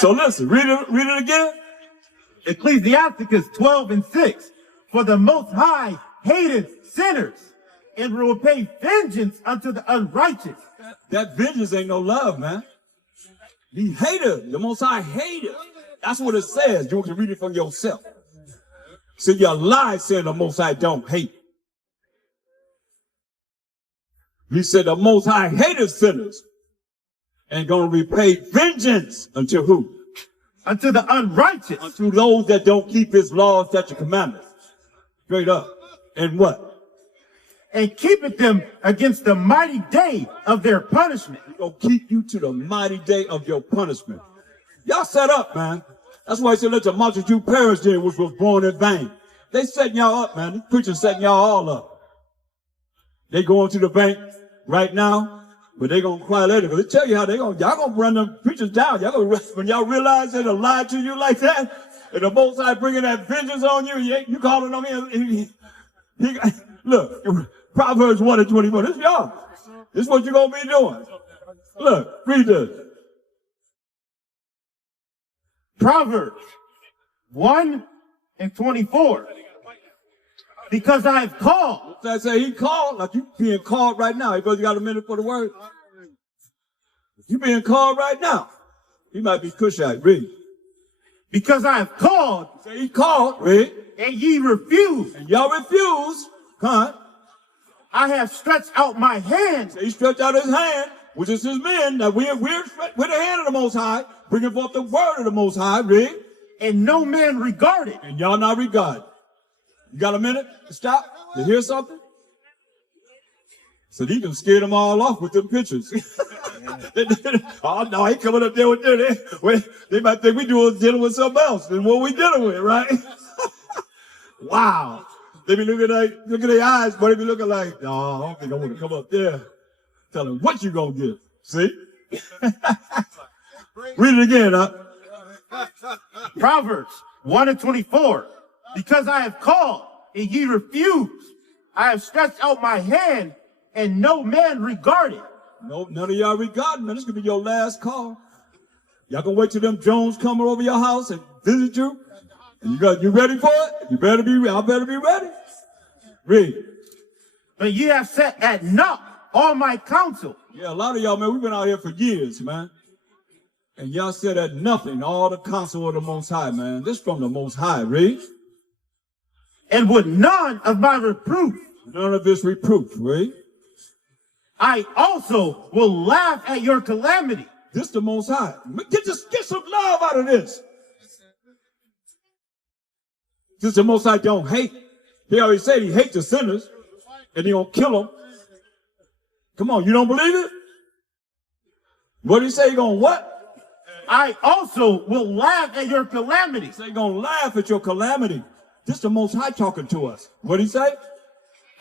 So listen, read it again. Ecclesiasticus 12:6. For the Most High hateth sinners and will pay vengeance unto the unrighteous. That vengeance ain't no love, man. He hated. The Most High hated. That's what it says. You can read it for yourself. So your lie saying the Most High don't hate. He said the Most High hated sinners and going to repay vengeance unto who? Unto the unrighteous. Unto those that don't keep his laws, statutes, commandments. Straight up. And what? And keepeth them against the mighty day of their punishment. He's going to keep you to the mighty day of your punishment. Y'all set up, man. That's why he said let your multitude perish then, which was born in vain. They setting y'all up, man. These preachers setting y'all all up. They going to the bank right now, but they going to cry later. Because they tell you how y'all going to run them preachers down. When y'all realize they done lied to you like that, and the Most High bringing that vengeance on you, you calling on him. Look, Proverbs 1:24. This is y'all. This is what you're going to be doing. Look, read this. Proverbs 1:24. Because I have called. I say he called, like you being called right now. Because you got a minute for the word. You being called right now. He might be Cushite. Read. Because I have called. Say he called. Read. And ye refuse. And y'all refuse. Huh? I have stretched out my hand. So he stretched out his hand, which is his men. Now we're the hand of the Most High, bringing forth the word of the Most High. Read. And no man regarded. And y'all not regarded. You got a minute to stop to hear something? So he can scare them all off with them pictures. Oh no, he coming up there with them. They might think we dealing with something else than what we dealing with, right? Wow. They be looking at their eyes, but they be looking like, no, I don't think I want to come up there. Tell them what you gonna get. See? Read it again, huh? Proverbs 1:24. Because I have called and ye refuse, I have stretched out my hand and no man regarded. No, none of y'all regarding, man. This could be your last call. Y'all gonna wait till them Jones come over your house and visit you? And you ready for it? You better be ready. I better be ready. Read. But ye have set at naught all my counsel. Yeah, a lot of y'all, man, we've been out here for years, man. And y'all said at nothing, all the counsel of the Most High, man. This from the Most High, read. And with none of my reproof. None of this reproof, read. I also will laugh at your calamity. This the Most High. Get some love out of this. This the Most High don't hate. He already said he hates the sinners. And he gonna kill them. Come on, you don't believe it? What did he say? He gonna what? I also will laugh at your calamity. He say he gonna laugh at your calamity. This the Most High talking to us. What did he say?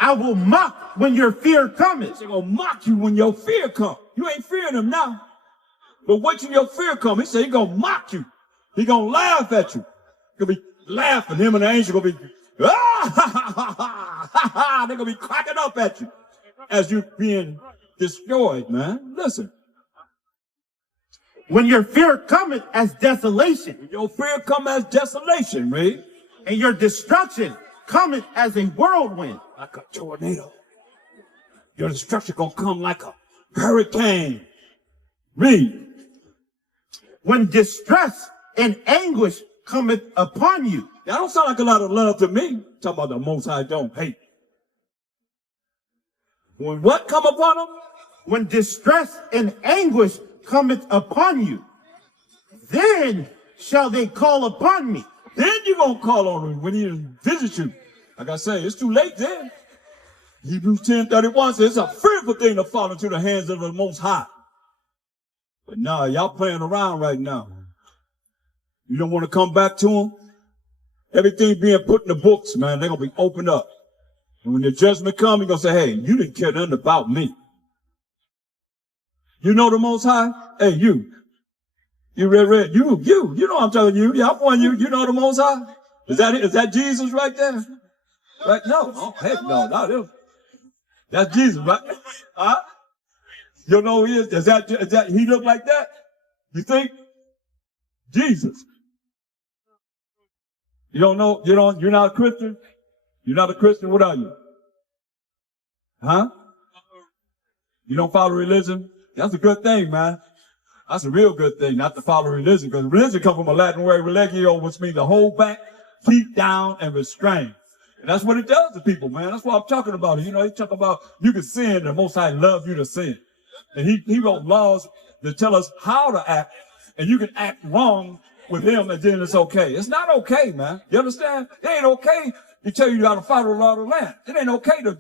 I will mock when your fear cometh. He's gonna mock you when your fear comes. You ain't fearing him now. But wait till your fear comes. He said he gonna mock you. He gonna laugh at you. He'll be laughing. Him and the angel gonna be, ah, ha, ha, ha, ha, ha, ha. They're gonna be cracking up at you as you being destroyed, man. Listen. When your fear cometh as desolation. When your fear come as desolation, read. And your destruction cometh as a whirlwind. Like a tornado. Your destruction gonna come like a hurricane. Read. When distress and anguish cometh upon you. That don't sound like a lot of love to me. Talking about the Most High don't hate. When what come upon them? When distress and anguish cometh upon you, then shall they call upon me. Then you gonna call on him when he visit you. Like I say, it's too late then. Hebrews 10:31 says it's a fearful thing to fall into the hands of the Most High. But nah, y'all playing around right now. You don't want to come back to him? Everything being put in the books, man, they're gonna be opened up. And when the judgment comes, you're gonna say, hey, you didn't care nothing about me. You know the Most High? Hey, you red, you know I'm telling you. Yeah, I'm on you. You know the Most High? Is that Jesus right there? Right? No. Oh, heck no, not him. That's Jesus, right? Huh? You know who he is? Is that he look like that? You think? Jesus. You don't know, you're not a Christian? You're not a Christian? What are you? Huh? You don't follow religion? That's a good thing, man. That's a real good thing, not to follow religion, because religion comes from a Latin word, religio, which means to hold back, keep down, and restrain. And that's what it does to people, man. That's what I'm talking about. You know, he talk about you can sin, the Most High love you to sin. And he wrote laws that tell us how to act, and you can act wrong with him, and then it's okay. It's not okay, man. You understand? It ain't okay to tell you how to follow the law of the land. It ain't okay to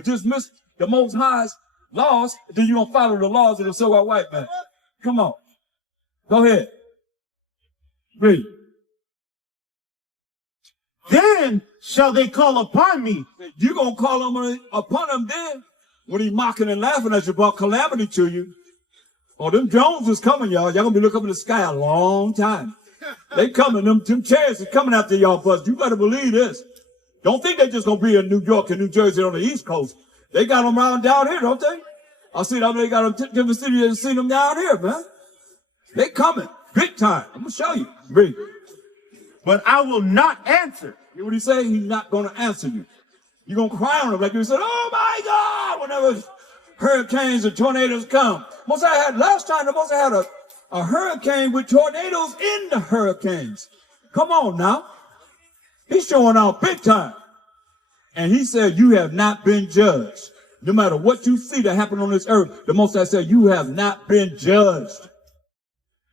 dismiss the Most High's laws, and then you don't follow the laws of the so-called white man. Come on. Go ahead. Read. Then shall they call upon me. You gonna call upon him then? When he mocking and laughing at you about calamity to you. Oh, them Jones is coming, y'all. Y'all gonna be looking up in the sky a long time. They coming, them chariots is coming after y'all, but you better believe this. Don't think they just gonna be in New York and New Jersey on the East Coast. They got them around down here, don't they? I see them, they got them different cities and see them down here, man. They coming, big time. I'm gonna show you. Read. But I will not answer. Hear what he say? He's not gonna answer you. You're gonna cry on him like you said, oh my God, whenever hurricanes and tornadoes come. Last time the Most High had a hurricane with tornadoes in the hurricanes. Come on now. He's showing out big time. And he said, you have not been judged. No matter what you see that happen on this earth, the Most High said, you have not been judged.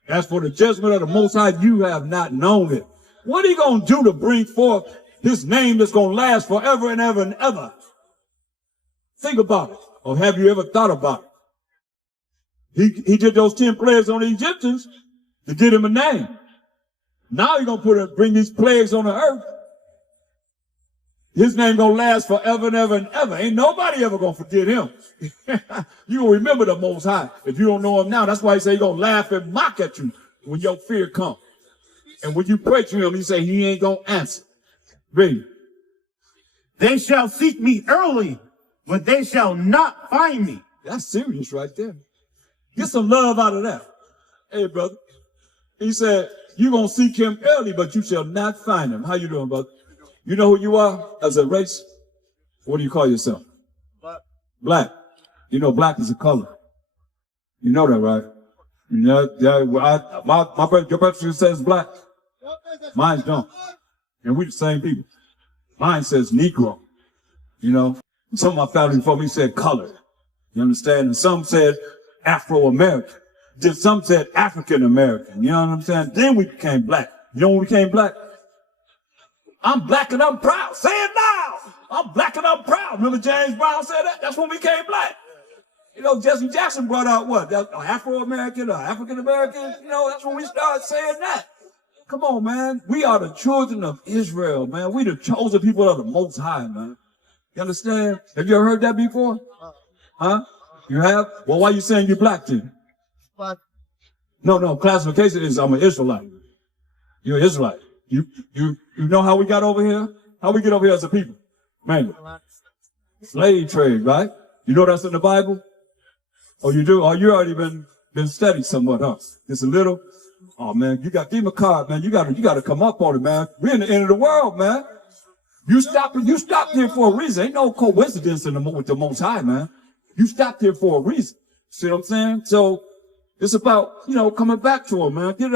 As for the judgment of the Most High, you have not known it. What are you going to do to bring forth his name that's going to last forever and ever and ever? Think about it. Or have you ever thought about it? He did those 10 plagues on the Egyptians to get him a name. Now he's going to bring these plagues on the earth. His name going to last forever and ever and ever. Ain't nobody ever going to forget him. You going to remember the Most High. If you don't know him now, that's why he say he's going to laugh and mock at you when your fear comes. And when you pray to him, he say he ain't going to answer. Read. They shall seek me early, but they shall not find me. That's serious right there. Get some love out of that. Hey, brother. He said, you're going to seek him early, but you shall not find him. How you doing, brother? You know who you are as a race? What do you call yourself? Black. Black. You know black is a color. You know that, right? You know, your birth certificate says black. Mine don't. And we the same people. Mine says Negro. You know, some of my family before me said color. You understand? And some said Afro-American. Then some said African-American. You know what I'm saying? Then we became black. You know when we became black? I'm black and I'm proud. Say it now. I'm black and I'm proud. Remember James Brown said that? That's when we became black. You know, Jesse Jackson brought out what? Afro-American or African-American? You know, that's when we started saying that. Come on, man. We are the children of Israel, man. We the chosen people of the Most High, man. You understand? Have you ever heard that before? Huh? You have? Well, why are you saying you're black then? Black. No. Classification is I'm an Israelite. You're an Israelite. You know how we got over here? How we get over here as a people? Man. Slave trade, right? You know that's in the Bible? Oh, you do? Oh, you already been studied somewhat, huh? Just a little? Oh man, give him a card, man. You gotta come up on it, man. We're in the end of the world, man. You stopped here for a reason. Ain't no coincidence with the Most High, man. You stopped here for a reason. See what I'm saying? So it's about, coming back to him, man. Get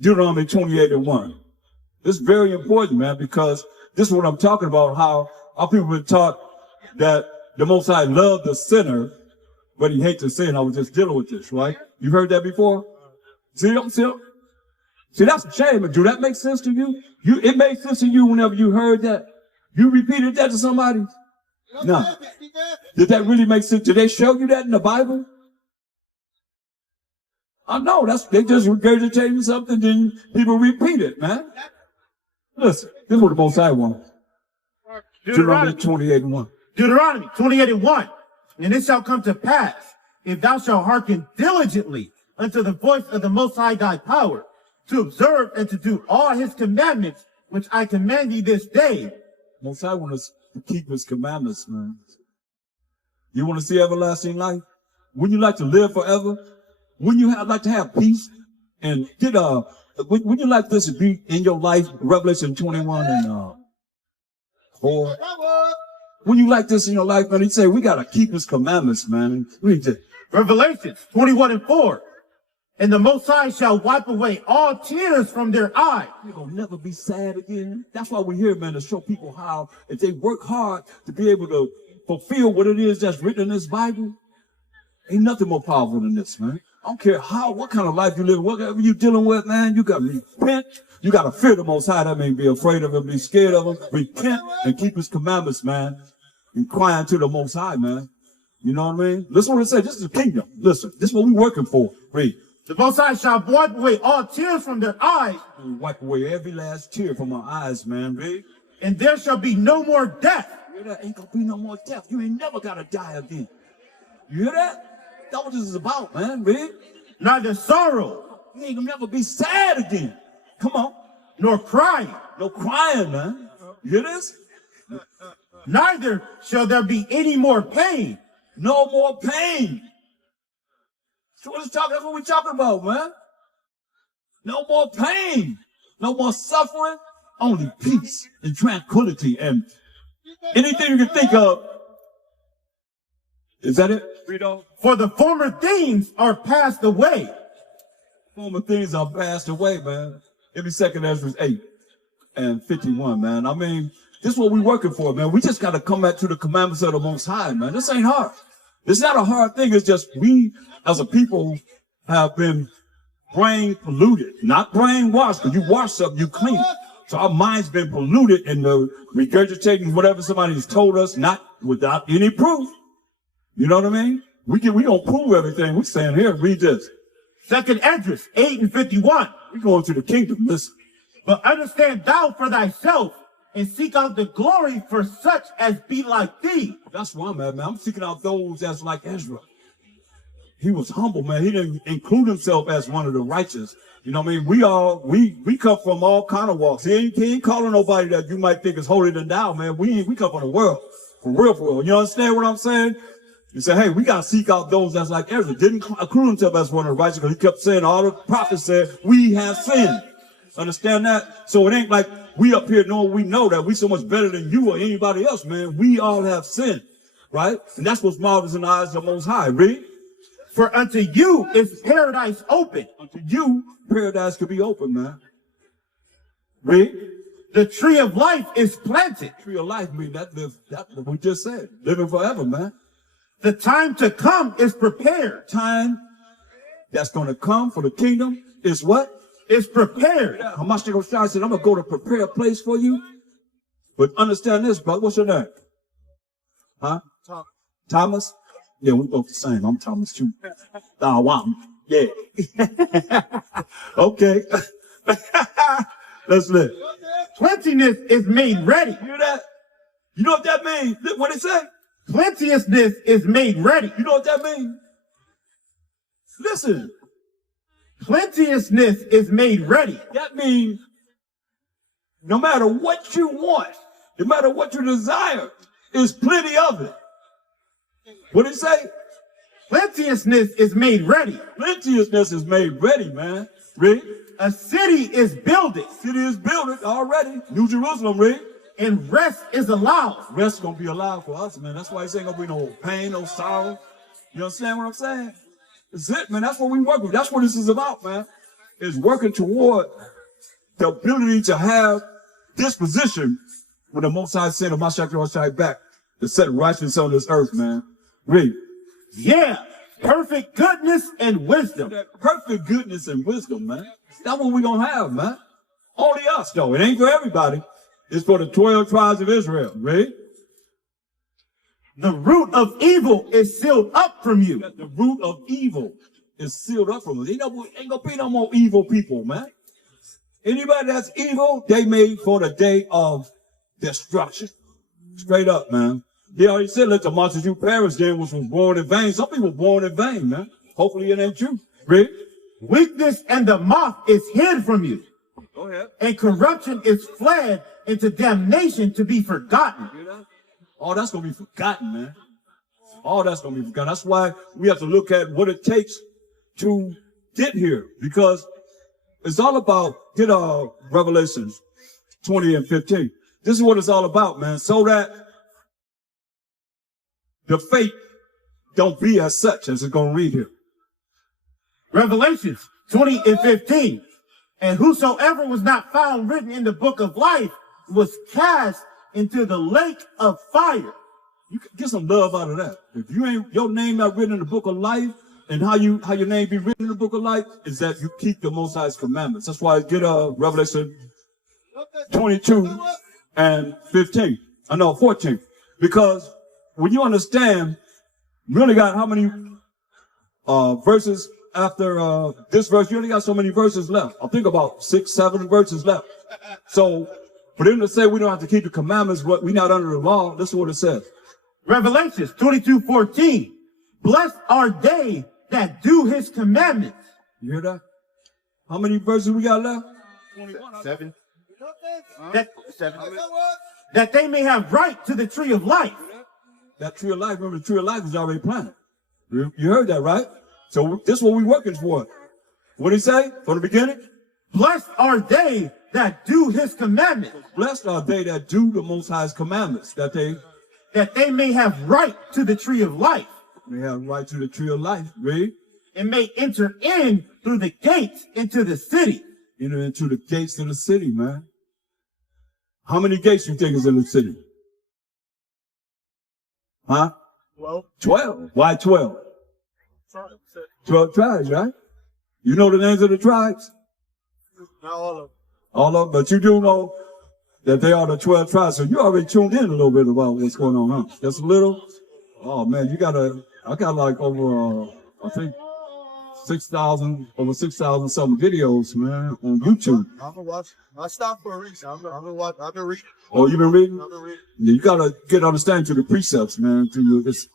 Deuteronomy 28:1. This is very important, man, because this is what I'm talking about, how our people have been taught that the Most High loved the sinner, but he hates the sin. I was just dealing with this, right? You heard that before? See, that's a shame. Do that make sense to you? It made sense to you whenever you heard that. You repeated that to somebody? No. Did that really make sense? Did they show you that in the Bible? I know, they just regurgitating something, then people repeat it, man. Listen, this is what the Most High wants. Deuteronomy 28:1. Deuteronomy 28:1. And it shall come to pass, if thou shalt hearken diligently unto the voice of the Most High thy power, to observe and to do all his commandments, which I command thee this day. Most High wants us to keep his commandments, man. You want to see everlasting life? Wouldn't you like to live forever? Wouldn't you like to have peace And would you like this to be in your life? Revelation 21 and 4. When you like this in your life, man, he say we gotta keep his commandments, man. We need to. Revelation 21 and 4. And the Most High shall wipe away all tears from their eyes. You're gonna never be sad again. That's why we're here, man, to show people how if they work hard to be able to fulfill what it is that's written in this Bible, ain't nothing more powerful than this, man. I don't care what kind of life you live, whatever you're dealing with, man, you gotta repent. You gotta fear the Most High. That means be afraid of him, be scared of him, repent and keep his commandments, man. And crying to the Most High, man. You know what I mean? Listen what it says. This is the kingdom. Listen, this is what we're working for. Read. The Most High shall wipe away all tears from their eyes. We wipe away every last tear from our eyes, man. Read. And there shall be no more death. You hear that? Ain't gonna be no more death. You ain't never gotta die again. You hear that? That's what this is about, man. Read. Neither sorrow. You ain't gonna never be sad again. Come on. Nor crying. No crying, man. You hear this? Neither shall there be any more pain. No more pain. That's what we're talking about, man. No more pain. No more suffering. Only peace and tranquility and anything you can think of. Is that it? For the former things are passed away. Former things are passed away, man. Every second Ezra 8 and 51, man. I mean, this is what we're working for, man. We just got to come back to the commandments of the Most High, man. This ain't hard. It's not a hard thing. It's just we, as a people, have been brain polluted, not brainwashed, because you wash something, you clean it. So our mind's been polluted in the regurgitating whatever somebody's told us, not without any proof. You know what I mean? We don't prove everything. We're saying, here, read this. 2nd Esdras 8 and 51. We're going to the kingdom. Listen. But understand thou for thyself, and seek out the glory for such as be like thee. That's why I'm at, man. I'm seeking out those that's like Ezra. He was humble, man. He didn't include himself as one of the righteous. You know what I mean? We come from all kind of walks. He ain't calling nobody that you might think is holier than thou, man. We come from the world. For real. You understand what I'm saying? You say, hey, we got to seek out those that's like Ezra. Didn't include himself as one of the righteous because he kept saying, all the prophets said, we have sinned. Understand that? So it ain't like we up here knowing we know that we so much better than you or anybody else, man. We all have sinned, right? And that's what's marvelous in the eyes of the Most High. Read. For unto you is paradise open. Unto you, paradise could be open, man. Read. The tree of life is planted. Tree of life mean that what we just said. Living forever, man. The time to come is prepared. Time that's going to come for the kingdom is what? Is prepared. Hamashiach Shai said, I'm going to go to prepare a place for you. But understand this, brother. What's your name? Huh? Thomas? Yeah, we both the same. I'm Thomas too. THaahwam. Yeah. Okay. Let's live. Plenteousness is made ready. You hear that? You know what that means? What did it say? Plenteousness is made ready. You know what that means? Listen. Plenteousness is made ready. That means no matter what you want, no matter what you desire, there's plenty of it. What did it say? Plenteousness is made ready. Plenteousness is made ready, man. Read. A city is builded. City is builded already. New Jerusalem, read. And rest is allowed. Rest is going to be allowed for us, man. That's why it's ain't going to be no pain, no sorrow. You understand what I'm saying? That's it, man. That's what we work with. That's what this is about, man. It's working toward the ability to have disposition when the Most High sent Hamashiach Shai back to set righteousness on this earth, man. Read. Yeah. Perfect goodness and wisdom. Perfect goodness and wisdom, man. That's what we're going to have, man. Only us, though. It ain't for everybody. It's for the 12 tribes of Israel. Read. The root of evil is sealed up from you. The root of evil is sealed up from us. Ain't going to be no more evil people, man. Anybody that's evil, they made for the day of destruction. Straight up, man. He already said, let the multitude perish then, which was born in vain. Some people born in vain, man. Hopefully it ain't true. Read. Weakness and the moth is hid from you. Go ahead. And corruption is fled into damnation to be forgotten. You hear that? All that's going to be forgotten, man. All that's going to be forgotten. That's why we have to look at what it takes to get here. Because It's all about, get Revelations 20 and 15. This is what it's all about, man. So that the fate don't be as such as it's going to read here. Revelations 20 and 15. And whosoever was not found written in the book of life was cast into the lake of fire. You can get some love out of that. If you ain't, your name not written in the book of life, and how your name be written in the book of life is that you keep the Most High's commandments. That's why I get Revelation 22 and 15. I know 14. Because when you understand, you only got how many verses after this verse? You only got so many verses left. I think about 6, 7 verses left. So for them to say we don't have to keep the commandments, but we're not under the law, this is what it says. Revelations 22:14. Blessed are they that do his commandments. You hear that? How many verses we got left? 7. That they may have right to the tree of life. That tree of life, remember the tree of life is already planted. You heard that, right? So this is what we're working for. What did he say from the beginning? Blessed are they that do his commandments. Blessed are they that do the Most High's commandments, that they may have right to the tree of life. They have right to the tree of life, read. And may enter in through the gates into the city. Enter into the gates of the city, man. How many gates you think is in the city? Huh? 12. 12. Why 12? 12 tribes, right? You know the names of the tribes? Not all of them. All of them, but you do know that they are the 12 tribes. So you already tuned in a little bit about what's going on, huh? Just a little? Oh, man, I got like over, I think, over 6,000 something videos, man, on YouTube. I've been watching. I stopped for a reason. I've been reading. Oh, you been reading? I've been reading. Yeah, you gotta get understanding to the precepts, man.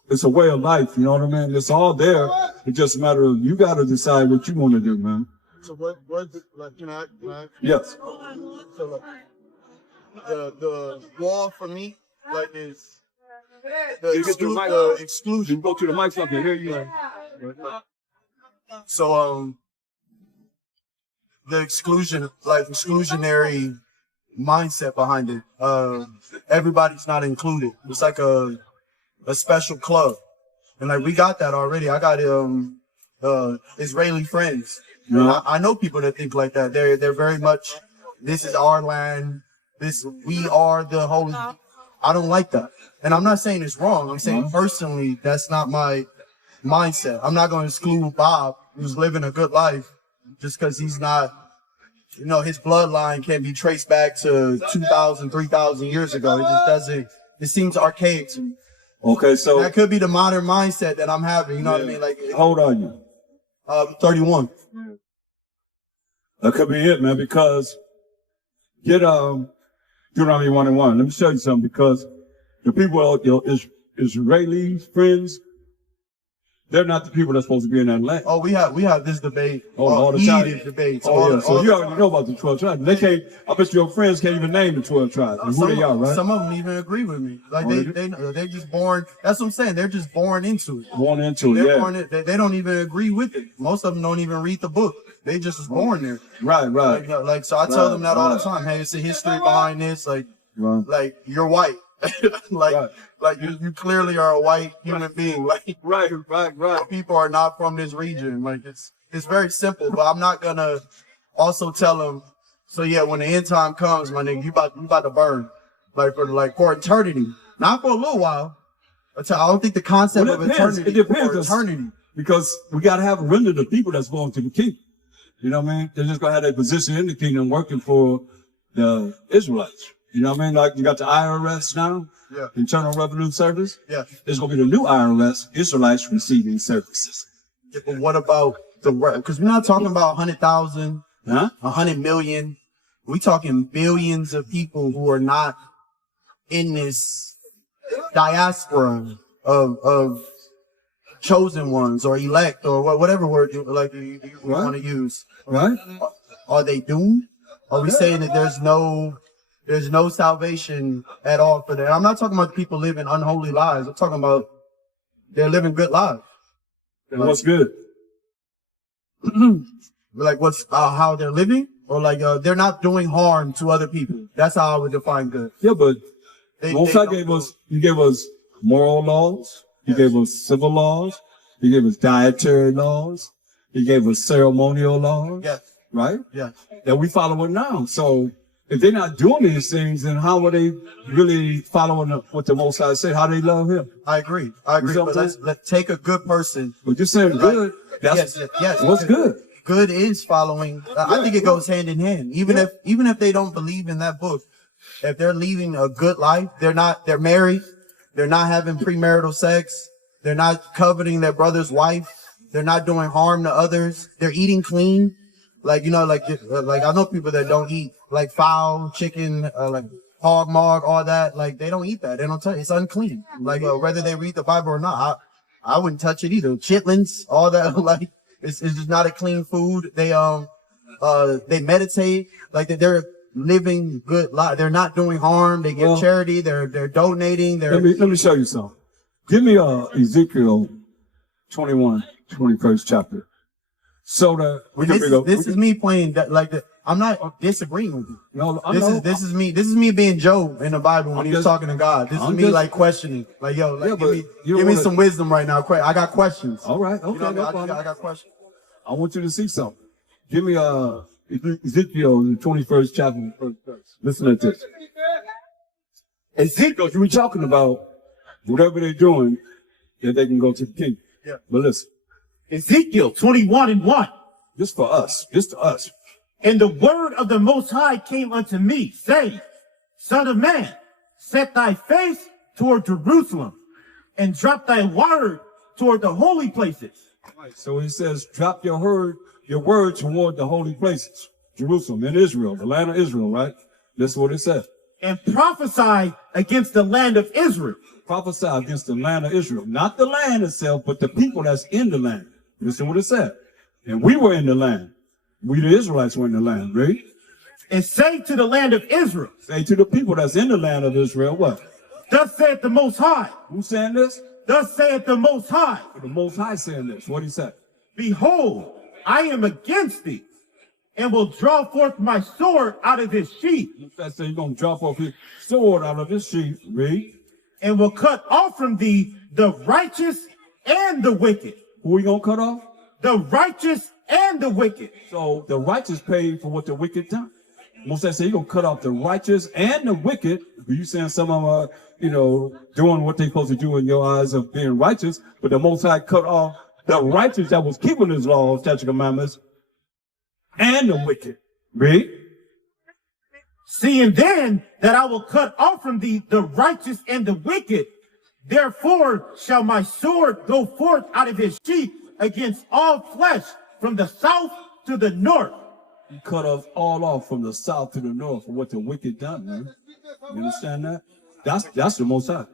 It's a way of life, you know what I mean? It's all there. It's just a matter of you gotta decide what you want to do, man. So what like, can I Yes. So like, the wall for me, like, is the exclusion. You go to the mic so I can hear you. So the exclusionary mindset behind it. Everybody's not included. It's like a special club, and like we got that already. I got Israeli friends. Yeah. I know people that think like that. They're very much, this is our land. We are the holy. I don't like that, and I'm not saying it's wrong. I'm saying personally, that's not my mindset. I'm not going to exclude Bob, who's living a good life, just because he's not, his bloodline can't be traced back to 2,000, 3,000 years ago. It just doesn't, it seems archaic to me. Okay, so that could be the modern mindset that I'm having, you know what I mean? Like, how old are you? 31. That could be it, man, because get Deuteronomy 1:1. Let me show you something, because the people, Israeli friends, they're not the people that's supposed to be in that land. Oh, we have this debate. All the time. Debates. Oh, yeah. So you already know about the 12 tribes. They can't, I bet your friends can't even name the 12 tribes and who they are, right? Some of them even agree with me. Like, they're just born, that's what I'm saying. They're just born into it. Born into it, yeah. They don't even agree with it. Most of them don't even read the book. They just was born there. Right. Like, so I tell them that all the time. Hey, it's a history behind this. Like, you're white. like you clearly are a white human being. Like, right. People are not from this region. Like, it's very simple. But I'm not gonna also tell them. So yeah, when the end time comes, my nigga, you about to burn, for eternity, not for a little while. I don't think the concept of eternity. It depends. For eternity, because we gotta have a remnant of people that's going to the kingdom. You know what I mean? They're just gonna have their position in the kingdom, working for the Israelites. You know what I mean? Like, you got the IRS now, Internal Revenue Service. Yeah. There's going to be the new IRS, Israelites Receiving Services. Yeah, but what about because we're not talking about 100,000, 100 million. We're talking billions of people who are not in this diaspora of chosen ones or elect or whatever word you want to use. Right. Are they doomed? Are we saying that there's no salvation at all for them? I'm not talking about people living unholy lives. I'm talking about they're living good lives. What's good? like what's how they're living, or like they're not doing harm to other people. That's how I would define good. Yeah, but Most High he gave us moral laws. He gave us civil laws. He gave us dietary laws. He gave us ceremonial laws. Yes. Right? Yeah. That we follow it now. So if they're not doing these things, then how are they really following what the Most High said? How they love him? I agree. But let's take a good person. But you're saying good. That's, yes. What's good? Good is following. I think it goes hand in hand. Even if they don't believe in that book, if they're leading a good life, they're married, they're not having premarital sex, they're not coveting their brother's wife, they're not doing harm to others, they're eating clean. Like, you know, like I know people that don't eat like fowl, chicken, like hog, mog, all that. Like they don't eat that. They don't touch it. It's unclean. Like whether they read the Bible or not, I wouldn't touch it either. Chitlins, all that. Like it's just not a clean food. They meditate. Like they're living good life. They're not doing harm. They give charity. They're donating. Let me show you something. Give me Ezekiel 21, 21st chapter. So that this is me playing that like the, I'm not disagreeing with you. No, this is me being Job in the Bible when he was talking to God. This is me like questioning. Like yo, like, give me some wisdom right now. I got questions. All right, okay, you know, I got questions. I want you to see something. Give me Ezekiel, the 21st chapter, first verse. Listen to this. Ezekiel, you were talking about whatever they're doing, that they can go to the king. Yeah. But listen. Ezekiel 21:1. Just for us. Just to us. And the word of the Most High came unto me, saying, Son of man, set thy face toward Jerusalem, and drop thy word toward the holy places. Right. So he says, drop your word toward the holy places. Jerusalem and Israel, the land of Israel, right? That's what it says. And prophesy against the land of Israel. Prophesy against the land of Israel. Not the land itself, but the people that's in the land. Listen what it said. And we were in the land. We the Israelites were in the land, right? And say to the land of Israel. Say to the people that's in the land of Israel, what? Thus saith the Most High. Who's saying this? Thus saith the Most High. The Most High saying this. What he said? Behold, I am against thee, and will draw forth my sword out of his sheath. That says he's going to draw forth his sword out of his sheath, read. And will cut off from thee the righteous and the wicked. Who are you going to cut off? The righteous and the wicked. So the righteous paid for what the wicked done. Moses said he's going to cut off the righteous and the wicked. You saying some of them are, doing what they're supposed to do in your eyes of being righteous, but the Most High cut off the righteous that was keeping his laws, statutes, commandments, and the wicked. Read. Seeing then that I will cut off from thee the righteous and the wicked, therefore shall my sword go forth out of his sheath against all flesh from the south to the north. He cut us all off from the south to the north for what the wicked done, man. You understand that? That's the Most High.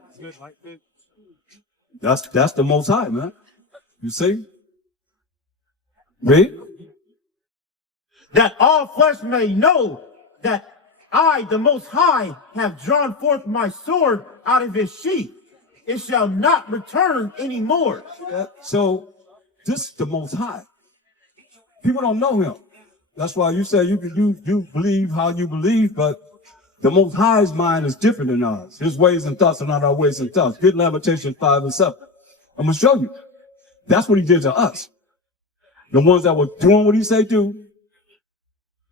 That's the Most High, man. You see? Read. That all flesh may know that I, the Most High, have drawn forth my sword out of his sheath. It shall not return anymore. Yeah. So this is the Most High. People don't know him. That's why you say you believe how you believe, but the Most High's mind is different than ours. His ways and thoughts are not our ways and thoughts. Get Lamentations 5 and 7. I'm going to show you. That's what he did to us. The ones that were doing what he said do,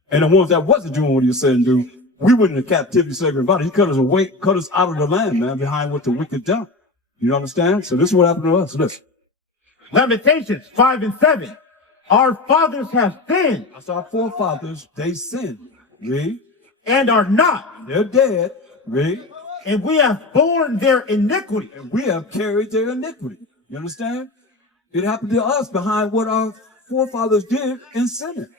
and the ones that wasn't doing what he said do, we were in the captivity, slavery, and body. He cut us away, cut us out of the land, man, behind what the wicked done. You understand? So this is what happened to us. Listen. Lamentations 5 and 7. Our fathers have sinned. That's our forefathers. They sinned. Read. And are not. They're dead. Read. And we have borne their iniquity. And we have carried their iniquity. You understand? It happened to us behind what our forefathers did in sinning.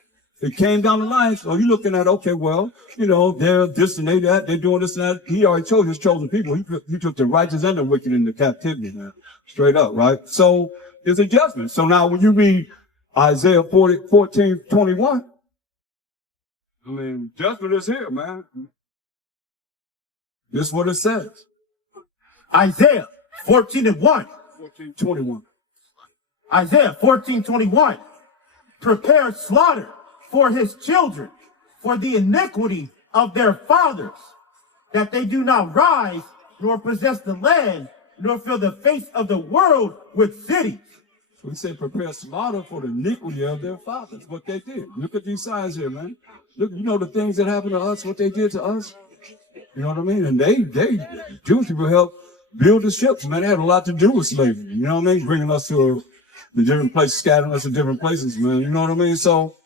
It came down the line. So you're looking at, okay, well, they're this and that. They're doing this and that. He already chose his chosen people. He took the righteous and the wicked into captivity, man. Straight up, right? So it's a judgment. So now when you read Isaiah 14:21, I mean, judgment is here, man. This is what it says. Isaiah 14 and 1. 14:21. Isaiah 14:21. Prepare slaughter for his children, for the iniquity of their fathers, that they do not rise, nor possess the land, nor fill the face of the world with cities. So he said, prepare slaughter for the iniquity of their fathers, what they did. Look at these signs here, man. Look, you know the things that happened to us, what they did to us? You know what I mean? And they Jewish people helped build the ships, man. They had a lot to do with slavery. You know what I mean? Bringing us to the different places, scattering us to different places, man. You know what I mean? So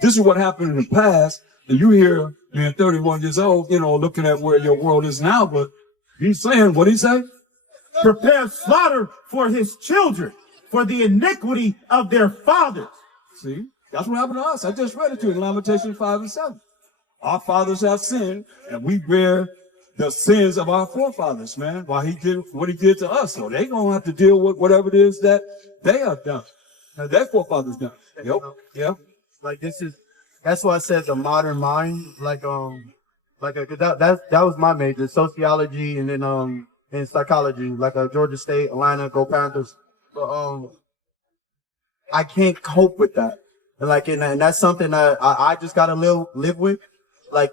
this is what happened in the past. And you hear being 31 years old, you know, looking at where your world is now, but he's saying, what he say? Prepare slaughter for his children, for the iniquity of their fathers. See, that's what happened to us. I just read it to you in Lamentations 5 and 7. Our fathers have sinned, and we bear the sins of our forefathers, man, while he did what he did to us. So they're going to have to deal with whatever it is that they have done, that their forefathers done. Yep. Yeah. Like that's why I said the modern mind, that was my major, sociology, and then in psychology, like Georgia State, Atlanta, go Panthers. But I can't cope with that, and that's something that I just gotta live with. Like,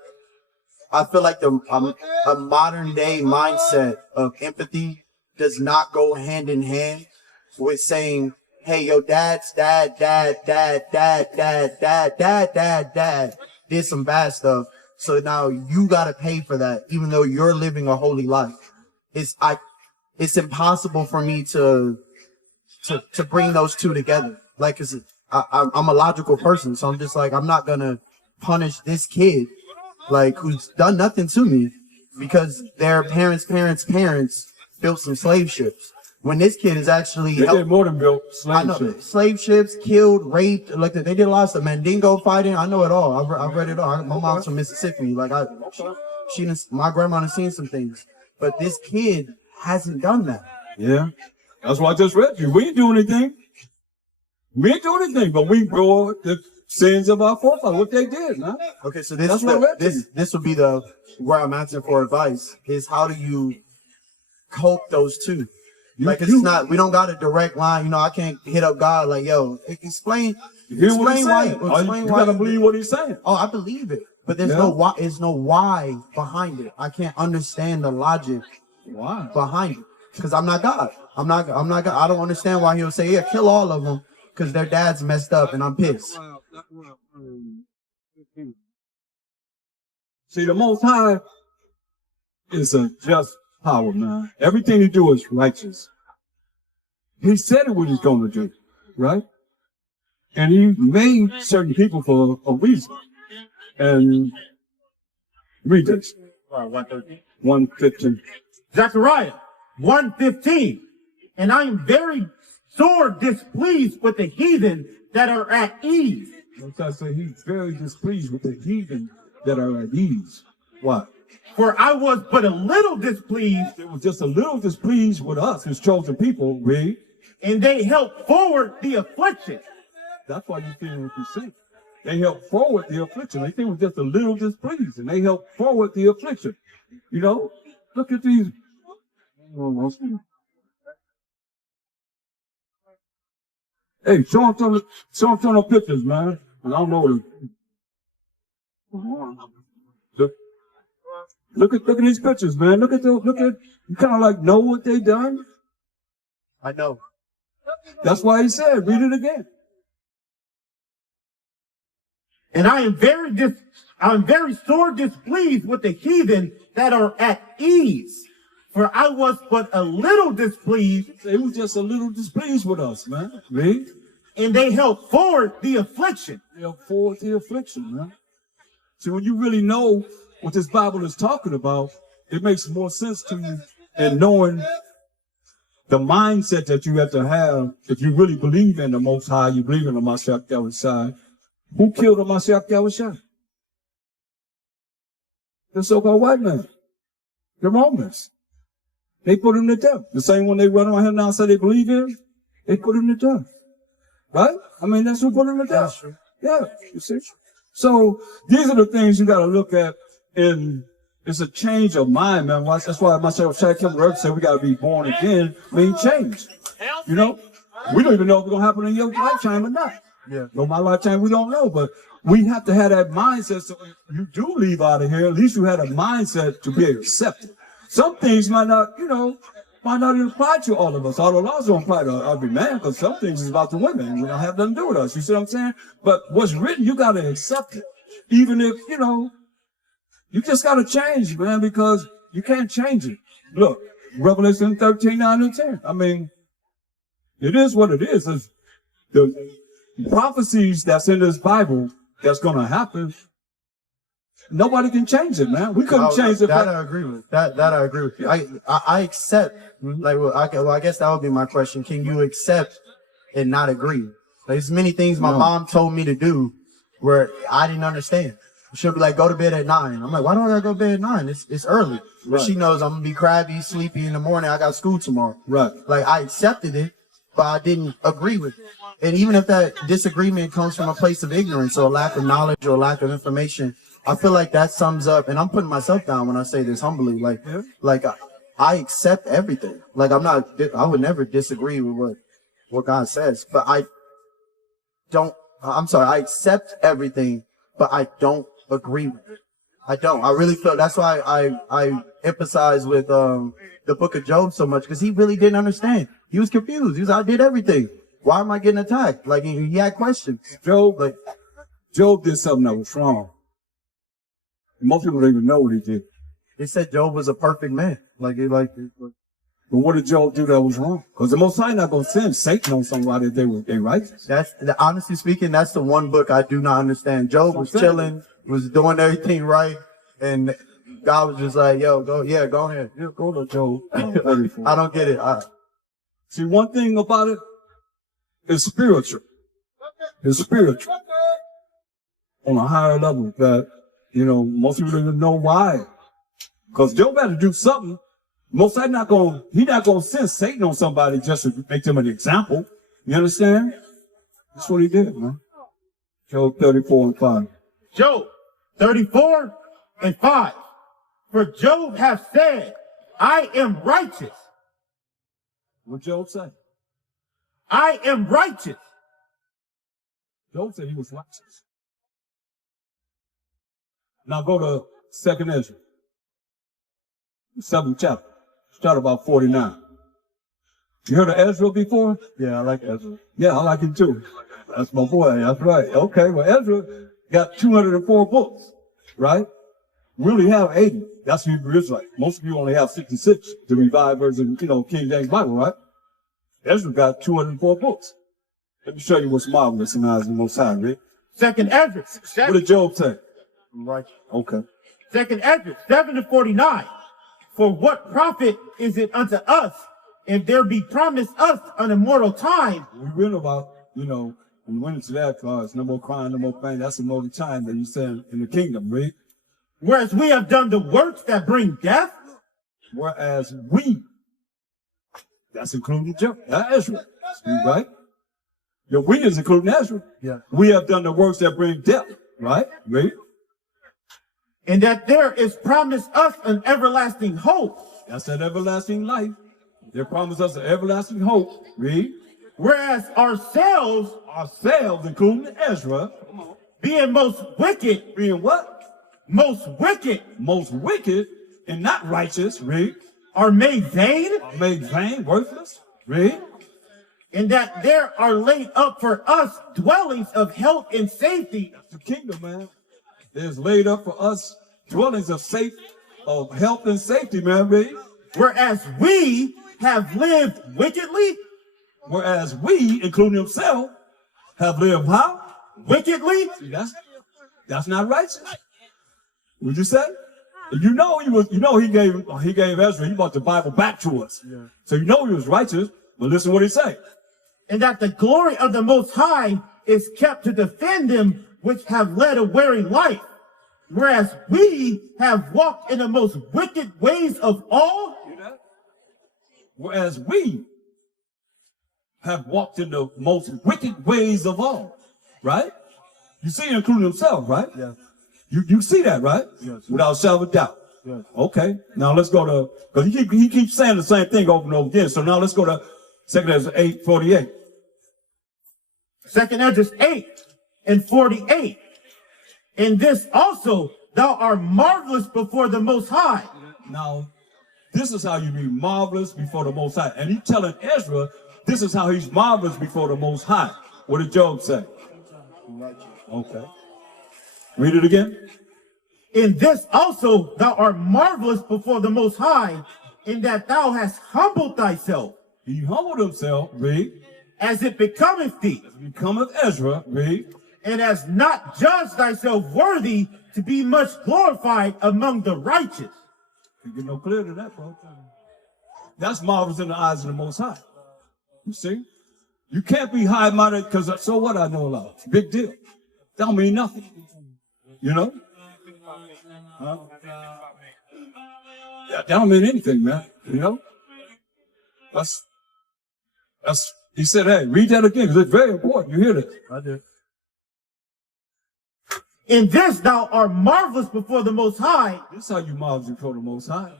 I feel like a modern day mindset of empathy does not go hand in hand with saying, hey, your dad's dad did some bad stuff, so now you gotta pay for that, even though you're living a holy life. It's impossible for me to bring those two together. Like, 'cause I'm a logical person, so I'm just like, I'm not gonna punish this kid, like, who's done nothing to me, because their parents built some slave ships. When this kid is actually they did more than built slave ships. Slave ships, killed, raped, like they did a lot of stuff. Mandingo fighting, I know it all. I've read it all. My mom's from Mississippi. Like my grandma has seen some things, but this kid hasn't done that. Yeah, that's why I just read you. We ain't doing anything. We ain't doing anything, but we bore the sins of our forefathers, what they did, man. Okay, so this would be where I'm asking for advice, is how do you cope those two? Like, it's not, we don't got a direct line. You know, I can't hit up God like, yo, explain why. You gotta believe what he's saying. Oh, I believe it, but there's no why behind it. I can't understand the logic behind it, because I'm not God. I'm not God. I don't understand why he'll say, yeah, kill all of them because their dad's messed up and I'm pissed. See, the Most High is a just power, man. Everything he do is righteous. He said it what he's going to do, right? And he made certain people for a reason. And read this. 1:15. Zechariah 1:15. And I am very sore displeased with the heathen that are at ease. I say he's very displeased with the heathen that are at ease. Why? For I was but a little displeased. It was just a little displeased with us, his chosen people, read. And they helped forward the affliction. That's why you feel what you see. They helped forward the affliction. They think it was just a little displeased, and they helped forward the affliction. You know, look at these. Hey, show them some of the pictures, man. And I don't know. Look at these pictures, man. Look at you kind of like know what they done. I know. That's why he said, read it again. And I am very sore displeased with the heathen that are at ease. For I was but a little displeased. It was just a little displeased with us, man. Read. And they helped forward the affliction. They helped forward the affliction, man. See, when you really know what this Bible is talking about, it makes more sense to you in knowing the mindset that you have to have if you really believe in the Most High, you believe in the Mashiach Yahushua. Who killed the Mashiach Yahushua? The so-called white man. The Romans. They put him to death. The same one they run around here now and say they believe in, they put him to death. Right? I mean, that's who put him to death. Yeah, you see? So these are the things you got to look at, and it's a change of mind, man. That's why myself, Shaq Kimber said we got to be born again, mean change. You know? We don't even know if it's going to happen in your lifetime or not. Yeah. But my lifetime, we don't know. But we have to have that mindset. So if you do leave out of here, at least you had a mindset to be able to accept it. Some things might not, might not even apply to all of us. All the laws don't apply to every man, because some things is about the women. We don't have nothing to do with us. You see what I'm saying? But what's written, you got to accept it. Even if, you just got to change, man, because you can't change it. Look, Revelation 13, 9, and 10. I mean, it is what it is. It's the prophecies that's in this Bible that's going to happen. Nobody can change it, man. We couldn't change it. That I agree with. That I agree with. I accept. I guess that would be my question. Can you accept and not agree? There's many things my mom told me to do where I didn't understand. She'll be like, go to bed at 9. I'm like, why don't I go to bed at 9? It's early. But she knows I'm gonna be crabby, sleepy in the morning. I got school tomorrow. Right. Like, I accepted it, but I didn't agree with it. And even if that disagreement comes from a place of ignorance or a lack of knowledge or a lack of information, I feel like that sums up, and I'm putting myself down when I say this humbly, I accept everything. Like, I would never disagree with what God says, but I accept everything, but I don't agree with it. I don't. I really feel, that's why I emphasize with the book of Job so much, because he really didn't understand. He was confused. He was, I did everything. Why am I getting attacked? Like, he had questions. Job did something that was wrong. Most people don't even know what he did. They said Job was a perfect man. But what did Job do that was wrong? Because the Most High not going to send Satan on somebody if they righteous. Honestly speaking, that's the one book I do not understand. Job was chilling, was doing everything right, and God was just like, yo, go ahead. Yeah, go to Job. I don't get it. See, one thing about it is spiritual. It's spiritual. On a higher level that, most people don't even know why. Because Job had to do something. Most likely he's not gonna send Satan on somebody just to make them an example. You understand? That's what he did, man. Job 34 and 5. Job 34 and 5. For Job hath said, I am righteous. What Job say? I am righteous. Job said he was righteous. Now go to 2nd Ezra, 7th chapter. Start about 49. You heard of Ezra before? Yeah, I like Ezra. Yeah, I like him too. That's my boy. That's right. Okay, well, Ezra got 204 books, right? We only have 80. That's Hebrew Israelite. Most of you only have 66, the revised version, King James Bible, right? Ezra got 204 books. Let me show you what's marvelous in the eyes of the Most High, Rick. 2nd Ezra. What did Job say? Right. Okay. 2nd Ezra 7-49. For what profit is it unto us if there be promised us an immortal time? We read about, when we went into that class, no more crying, no more pain. That's immortal time that you said in the kingdom, right? Whereas we have done the works that bring death. Whereas that's including Ezra, right? The we is including Ezra. Yeah. We have done the works that bring death, right? Right? And that there is promised us an everlasting hope. That's that everlasting life. They promised us an everlasting hope. Read. Whereas ourselves, including Ezra, being most wicked. Being what? Most wicked. Most wicked and not righteous. Read. Are made vain. Are made vain, worthless. Read. And that there are laid up for us dwellings of health and safety. That's the kingdom, man. There's laid up for us dwellings of health and safety, man, read. Whereas we have lived wickedly. Whereas we, including himself, have lived how? Wickedly. See, that's not righteous. Would you say? You know he gave Ezra, he brought the Bible back to us. Yeah. So he was righteous, but listen what he say. And that the glory of the Most High is kept to defend them which have led a weary life, whereas we have walked in the most wicked ways of all. Whereas we have walked in the most wicked ways of all, right? You see, including himself, right? Yeah. You see that, right? Yes. Without shadow of doubt. Yes. Okay. Now let's go to, because he keeps saying the same thing over and over again. So now let's go to 2nd Ezra 8:48. 2nd Ezra 8:48. In this also thou art marvelous before the Most High. Now, this is how you be marvelous before the Most High. And he's telling Ezra, this is how he's marvelous before the Most High. What did Job say? Okay. Read it again. In this also thou art marvelous before the Most High, in that thou hast humbled thyself. He humbled himself, read. As it becometh thee. As it becometh Ezra, read. And hast not judged thyself worthy to be much glorified among the righteous. You get no clearer than that, bro. That's marvelous in the eyes of the Most High. You see? You can't be high-minded because so what I know a lot. It's a big deal. That don't mean nothing. You know? Huh? Yeah, that don't mean anything, man. You know? That's he said, hey, read that again because it's very important. You hear this? I do. In this thou art marvelous before the Most High. This is how you marvel before the Most High.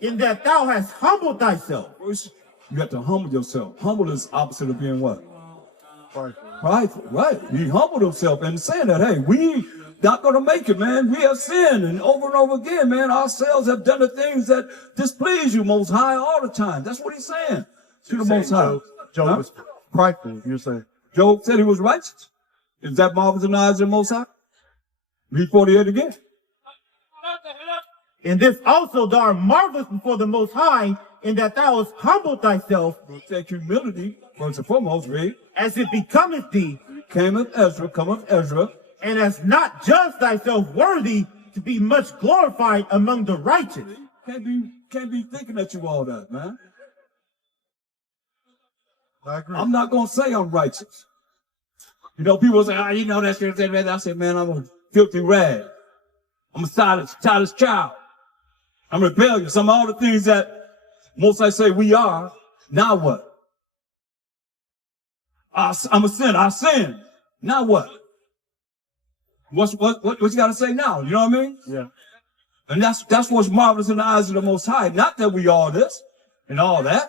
In that thou hast humbled thyself. First, you got to humble yourself. Humble is opposite of being what? Prideful. Right. He humbled himself and saying that, hey, we not going to make it, man. We have sinned. And over again, man, ourselves have done the things that displease you, Most High, all the time. That's what he's saying to the Most High. Job was prideful, you're saying. Job said he was righteous. Is that marvelous in the eyes of the Most High? Read 48 again. In this also thou art marvelous before the Most High, in that thou hast humbled thyself. Take humility, first and foremost, read. As it becometh thee. Cometh Ezra. And hast not judged thyself worthy to be much glorified among the righteous. Can't be thinking that you all that, man. I agree. I'm not going to say I'm righteous. You know, people say, you know, that's good. I say, man, I'm a filthy rag. I'm a childish child. I'm rebellious. I'm all the things that most I say we are. Now what? I'm a sinner. I sin. Now what? What you got to say now? You know what I mean? Yeah. And that's what's marvelous in the eyes of the Most High. Not that we are this and all that.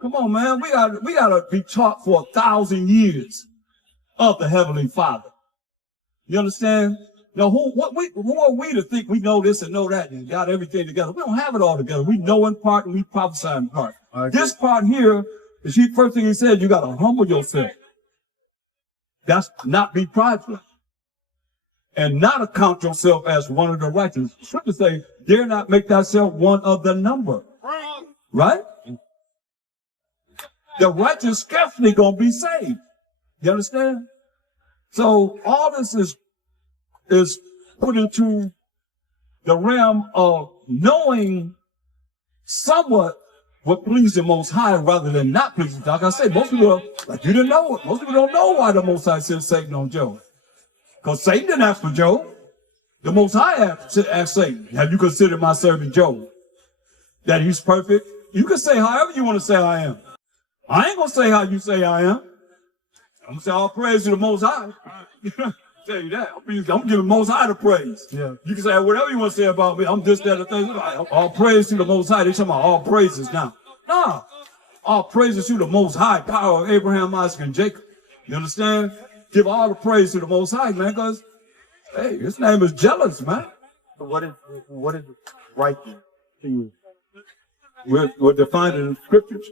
Come on, man. We gotta be taught for 1,000 years of the Heavenly Father. You understand? Now, who are we to think we know this and know that and got everything together? We don't have it all together. We know in part and we prophesy in part. This part here is the first thing he said, you got to humble yourself. That's not be prideful. And not account yourself as one of the righteous. Scripture say, dare not make thyself one of the number. Right? The righteous scarcely gonna be saved. You understand? So all this is put into the realm of knowing somewhat what pleases the Most High rather than not pleasing. Like I said, most people, like you didn't know it. Most people don't know why the Most High sent Satan on Job. Because Satan didn't ask for Job. The Most High asked Satan, have you considered my servant Job? That he's perfect? You can say however you want to say I am. I ain't going to say how you say I am. I'm going to say all praise to the Most High. Tell you that. I'm giving Most High the praise. Yeah. You can say whatever you want to say about me. I'm this, that, or thing. All praise to the Most High. They're talking about all praises now. Nah. All praises to the Most High power of Abraham, Isaac, and Jacob. You understand? Give all the praise to the Most High, man, because, hey, his name is jealous, man. So what is righteous to you? We're defined in the scriptures.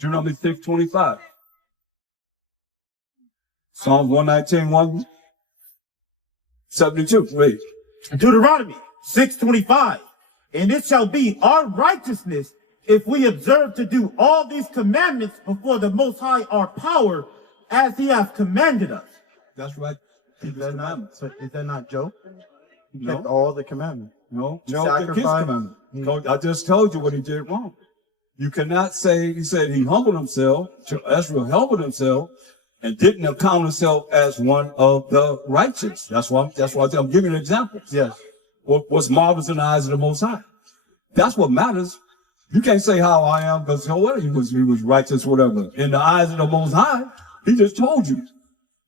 Deuteronomy 6:25. Psalms 119, 172. Read. Deuteronomy 6:25. And it shall be our righteousness if we observe to do all these commandments before the Most High our power, as he hath commanded us. That's right. Is that not Job? He No. kept all the commandments. No, He Job kept his sacrificed. commandment. I just told you what he did wrong. You cannot say, he said he humbled himself, Ezra humbled himself, and didn't account himself as one of the righteous. That's why I'm giving you examples. Yes. What's marvelous in the eyes of the Most High. That's what matters. You can't say how I am because what he was righteous, whatever. In the eyes of the Most High, he just told you.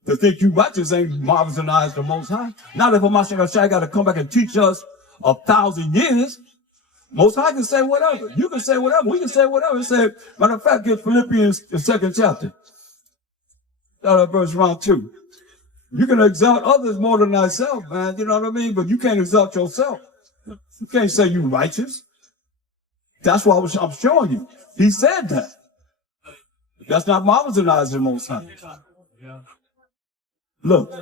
To think you righteous ain't marvelous in the eyes of the Most High. Not if Mashiach got to come back and teach us 1,000 years. Most High can say whatever. You can say whatever. We can say whatever. It said, matter of fact, get Philippians, the 2nd chapter. Start at verse round 2. You can exalt others more than thyself, man. You know what I mean? But you can't exalt yourself. You can't say you righteous. That's what I'm showing you. He said that. That's not marvelous in the eyes of the Most High. Look,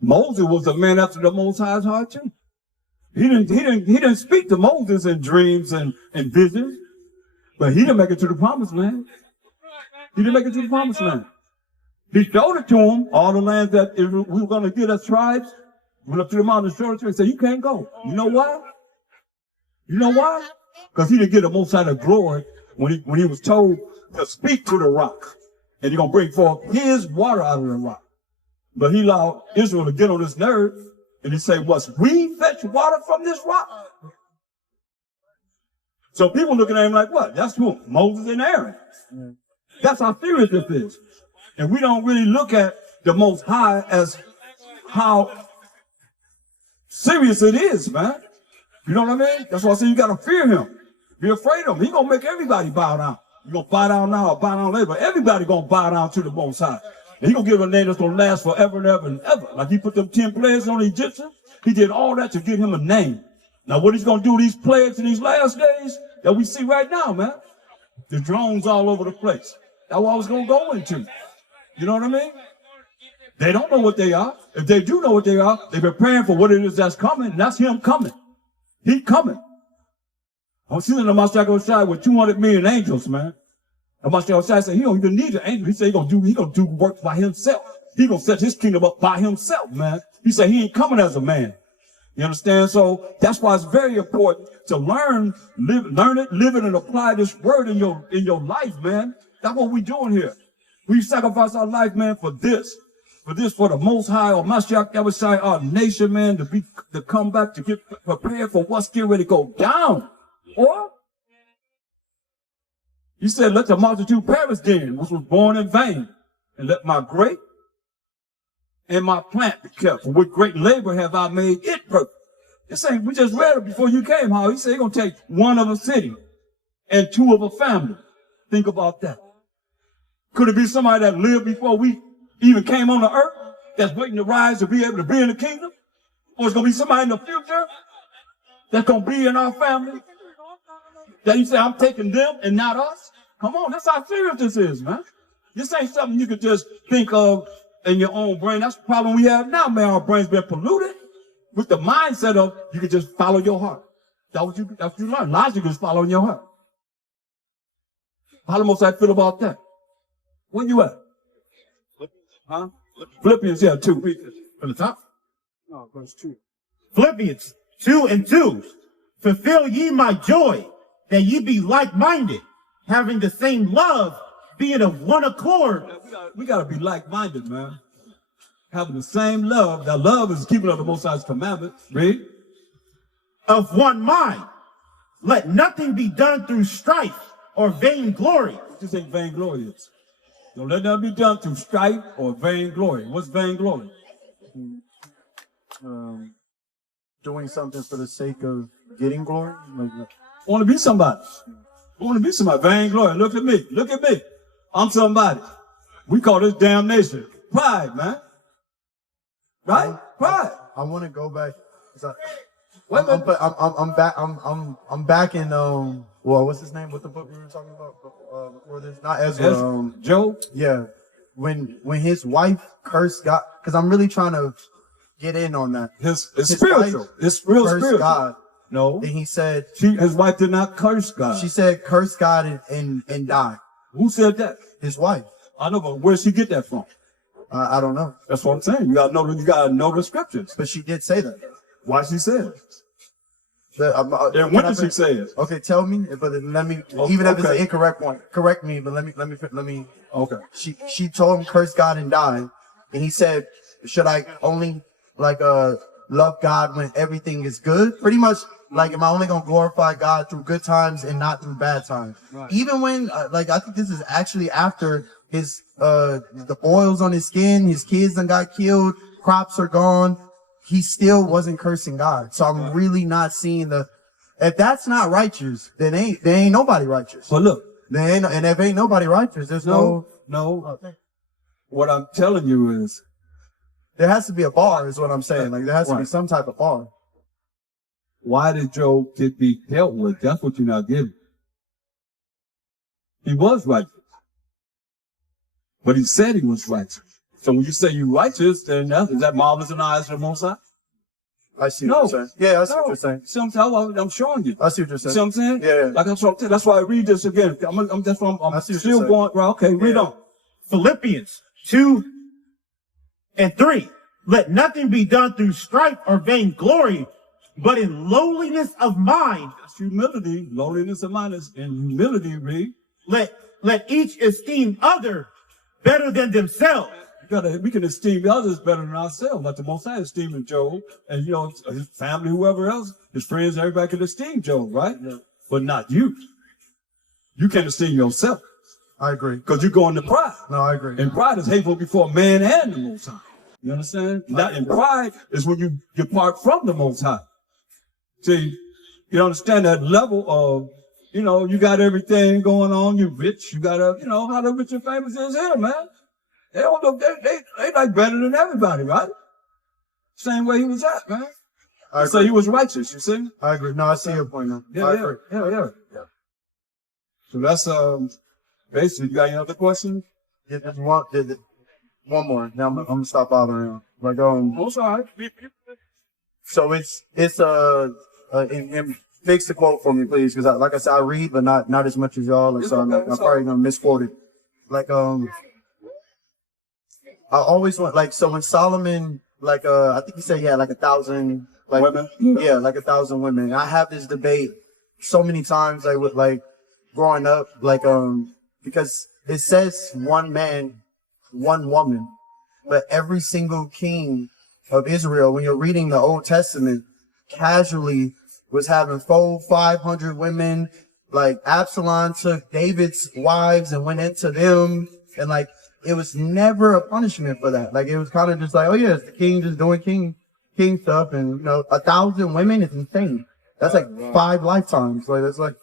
Moses was a man after the Most High's heart too. He didn't speak to Moses in dreams and visions, but he didn't make it to the promised land. He didn't make it to the promised land. He showed it to him, all the lands that we were going to get as tribes. Went up to the mountain and showed it to him and said, you can't go. You know why? You know why? Because he didn't get the Most High of glory when he was told to speak to the rock. And he's going to bring forth his water out of the rock. But he allowed Israel to get on his nerve and he said, "Must we fetch water from this rock?" So people looking at him like, what? That's who? Moses and Aaron. That's how serious this is. And we don't really look at the Most High as how serious it is, man. You know what I mean? That's why I say you got to fear him. Be afraid of him. He's going to make everybody bow down. You're going to bow down now or bow down later, but everybody going to bow down to the Most High. And he's going to give a name that's going to last forever and ever and ever. Like he put them 10 plagues on the Egyptians. He did all that to give him a name. Now what he's going to do these plagues in these last days that we see right now, man. The drones all over the place. That's what I was going to go into. You know what I mean? They don't know what they are. If they do know what they are, they're preparing for what it is that's coming. And that's him coming. He's coming. I'm seeing the Mashiach with 200 million angels, man. And Mashiach said he don't even need an angel. He said he gonna do work by himself. He gonna set his kingdom up by himself, man. He said he ain't coming as a man. You understand? So that's why it's very important to learn it, live it, and apply this word in your life, man. That's what we doing here. We sacrifice our life, man, for this, for the Most High, or Mashiach Yahushua, our nation, man, to come back, to get prepared for what's getting ready to go down. Or he said, let the multitude perish then, which was born in vain, and let my grape and my plant be kept. For with great labor have I made it perfect. This ain't, we just read it before you came, how he said he's going to take one of a city and two of a family. Think about that. Could it be somebody that lived before we even came on the earth that's waiting to rise to be able to be in the kingdom? Or it's going to be somebody in the future that's going to be in our family? That you say, I'm taking them and not us? Come on, that's how serious this is, man. This ain't something you could just think of in your own brain. That's the problem we have now, man. Our brain's been polluted with the mindset of you can just follow your heart. That's what you learn. Logic is following your heart. How the most I feel about that? Where you at? Huh? Philippians, yeah, 2. Read this. From the top? No, verse 2. Philippians 2:2. Fulfill ye my joy, that ye be like-minded, having the same love, being of one accord. We gotta be like-minded, man. Having the same love. That love is keeping of the Most High's commandments. Read. Of one mind. Let nothing be done through strife or vainglory. What you think vainglory is? Don't let that be done through strife or vainglory. What's vainglory? Doing something for the sake of getting glory. Want to be somebody. Want to be somebody. Vainglory. Look at me. Look at me. I'm somebody. We call this damnation. Pride, man. Right? Pride. I want to go back. I'm back in well, what's his name? What the book we were talking about before this? Not Ezra. Job. Yeah. When his wife cursed God, because I'm really trying to get in on that. His spiritual. It's real spiritual. God. No. And he said his wife did not curse God. She said curse God and die. Who said that? His wife. I know, but where'd she get that from? I don't know. That's what I'm saying. You gotta know the scriptures. But she did say that. Why she said it? And when did she say it? Okay, tell me. But let me. Even if it's an incorrect one, correct me. But let me. Okay. She told him curse God and die, and he said, should I only love God when everything is good? Pretty much. Like, am I only gonna glorify God through good times and not through bad times? Right. Even when, I think this is actually after his, the boils on his skin, his kids done got killed, crops are gone, he still wasn't cursing God. So I'm really not seeing if that's not righteous, then there ain't nobody righteous. But look. And if ain't nobody righteous, there's no. What What I'm telling you is, there has to be a bar, is what I'm saying. Like there has to be some type of bar. why did Job get be dealt with? That's what you're not getting. He was righteous. But he said he was righteous. So when you say you're righteous, then is that marvelous in the eyes of the Most High? I see what you're saying. Yeah, I see what you're saying. See what I'm showing you. I see what you're saying. See what I'm saying? Yeah. Like that's why I read this again. I'm still going. Well, okay, read on. Philippians 2:3. Let nothing be done through strife or vainglory, but in lowliness of mind. That's humility. Lowliness of mind is in humility, read. Let each esteem other better than themselves. We can esteem others better than ourselves, like the Most High esteeming Job, and his family, whoever else, his friends, everybody can esteem Job, right? Yeah. But not you. You can't esteem yourself. I agree. Because you're going to pride. No, I agree. And pride is hateful before man and the Most High. You understand? Not in pride is when you depart from the Most High. See, you understand that level of, you got everything going on, you're rich, you got how the rich and famous is here, man. They don't look, they like better than everybody, right? Same way he was at, man. So he was righteous, you see? I agree. No, I see your point now. Yeah. So that's basically, you got any other questions? Yeah, there's one more. Now I'm gonna stop bothering him. Like it's all right. So it's fix the quote for me, please, because like I said, I read, but not as much as y'all, and so I'm probably gonna misquote it. Like I always want, like, so when Solomon, like, I think he said he had like 1,000, like, women? Yeah, like 1,000 women. I have this debate so many times, like, with, like, growing up, like, because it says one man, one woman, but every single king of Israel, when you're reading the Old Testament, casually was having 500 women. Like, Absalom took David's wives and went into them, and, like, it was never a punishment for that. Like, it was kind of just like, oh yeah, it's the king just doing king stuff, and 1,000 women is insane. That's like 5 lifetimes. Like that's but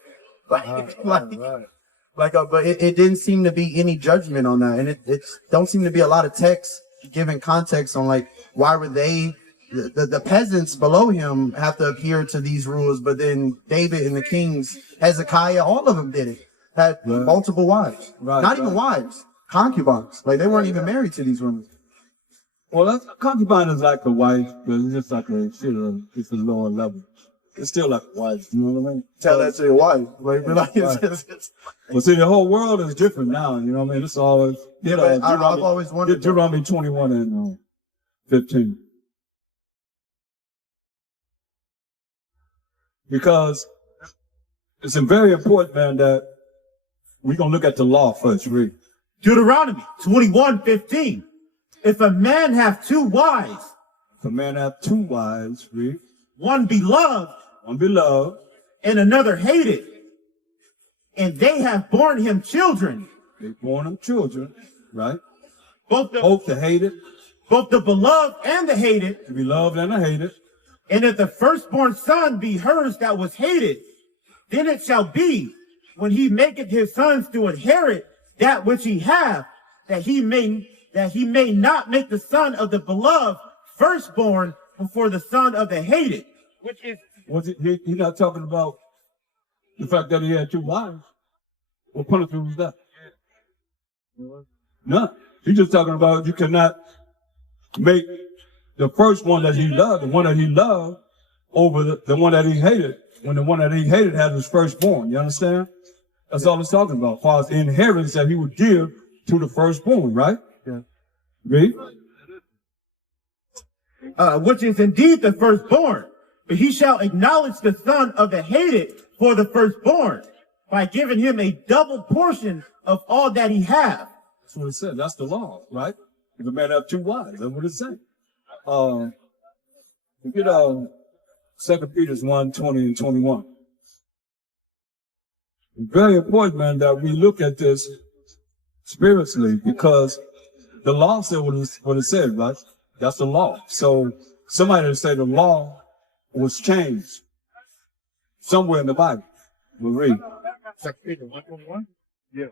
it didn't seem to be any judgment on that, and it don't seem to be a lot of text giving context on like why were they the peasants below him have to adhere to these rules, but then David and the kings, Hezekiah, all of them did it. Had multiple wives, not even wives. Concubines. Like, they weren't even married to these women. Well, concubine is like a wife, but it's just like it's a lower level. It's still like a wife, you know what I mean? Tell that to your wife. Like, Well, see, the whole world is different now, you know what I mean? It's always, I've always wondered. Deuteronomy 21 and 15. Because it's very important, man, that we're going to look at the law first, read. Deuteronomy 21:15. If a man have 2 wives, read. One beloved, and another hated, and they have borne him children. They born him children, right? Both the hated. Both the beloved and the hated. The beloved and the hated. And if the firstborn son be hers that was hated, then it shall be, when he maketh his sons to inherit that which he hath, that he may not make the son of the beloved firstborn before the son of the hated. Which is he's not talking about the fact that he had 2 wives. What punishment was that? None. He's just talking about you cannot make the first one that he loved, the one that he loved, over the one that he hated, when the one that he hated had his firstborn. You understand? That's all it's talking about, as far as the inheritance that he would give to the firstborn, right? Yeah. Read. Which is indeed the firstborn, but he shall acknowledge the son of the hated for the firstborn, by giving him a double portion of all that he hath. That's what it said. That's the law, right? If a man have 2 wives, that's what it said. You get 2 Peter 1:20 and 21. It's very important, man, that we look at this spiritually, because the law said what it said, right? That's the law. So somebody will say the law was changed somewhere in the Bible. We'll read. 2 Peter 1:21? Yeah.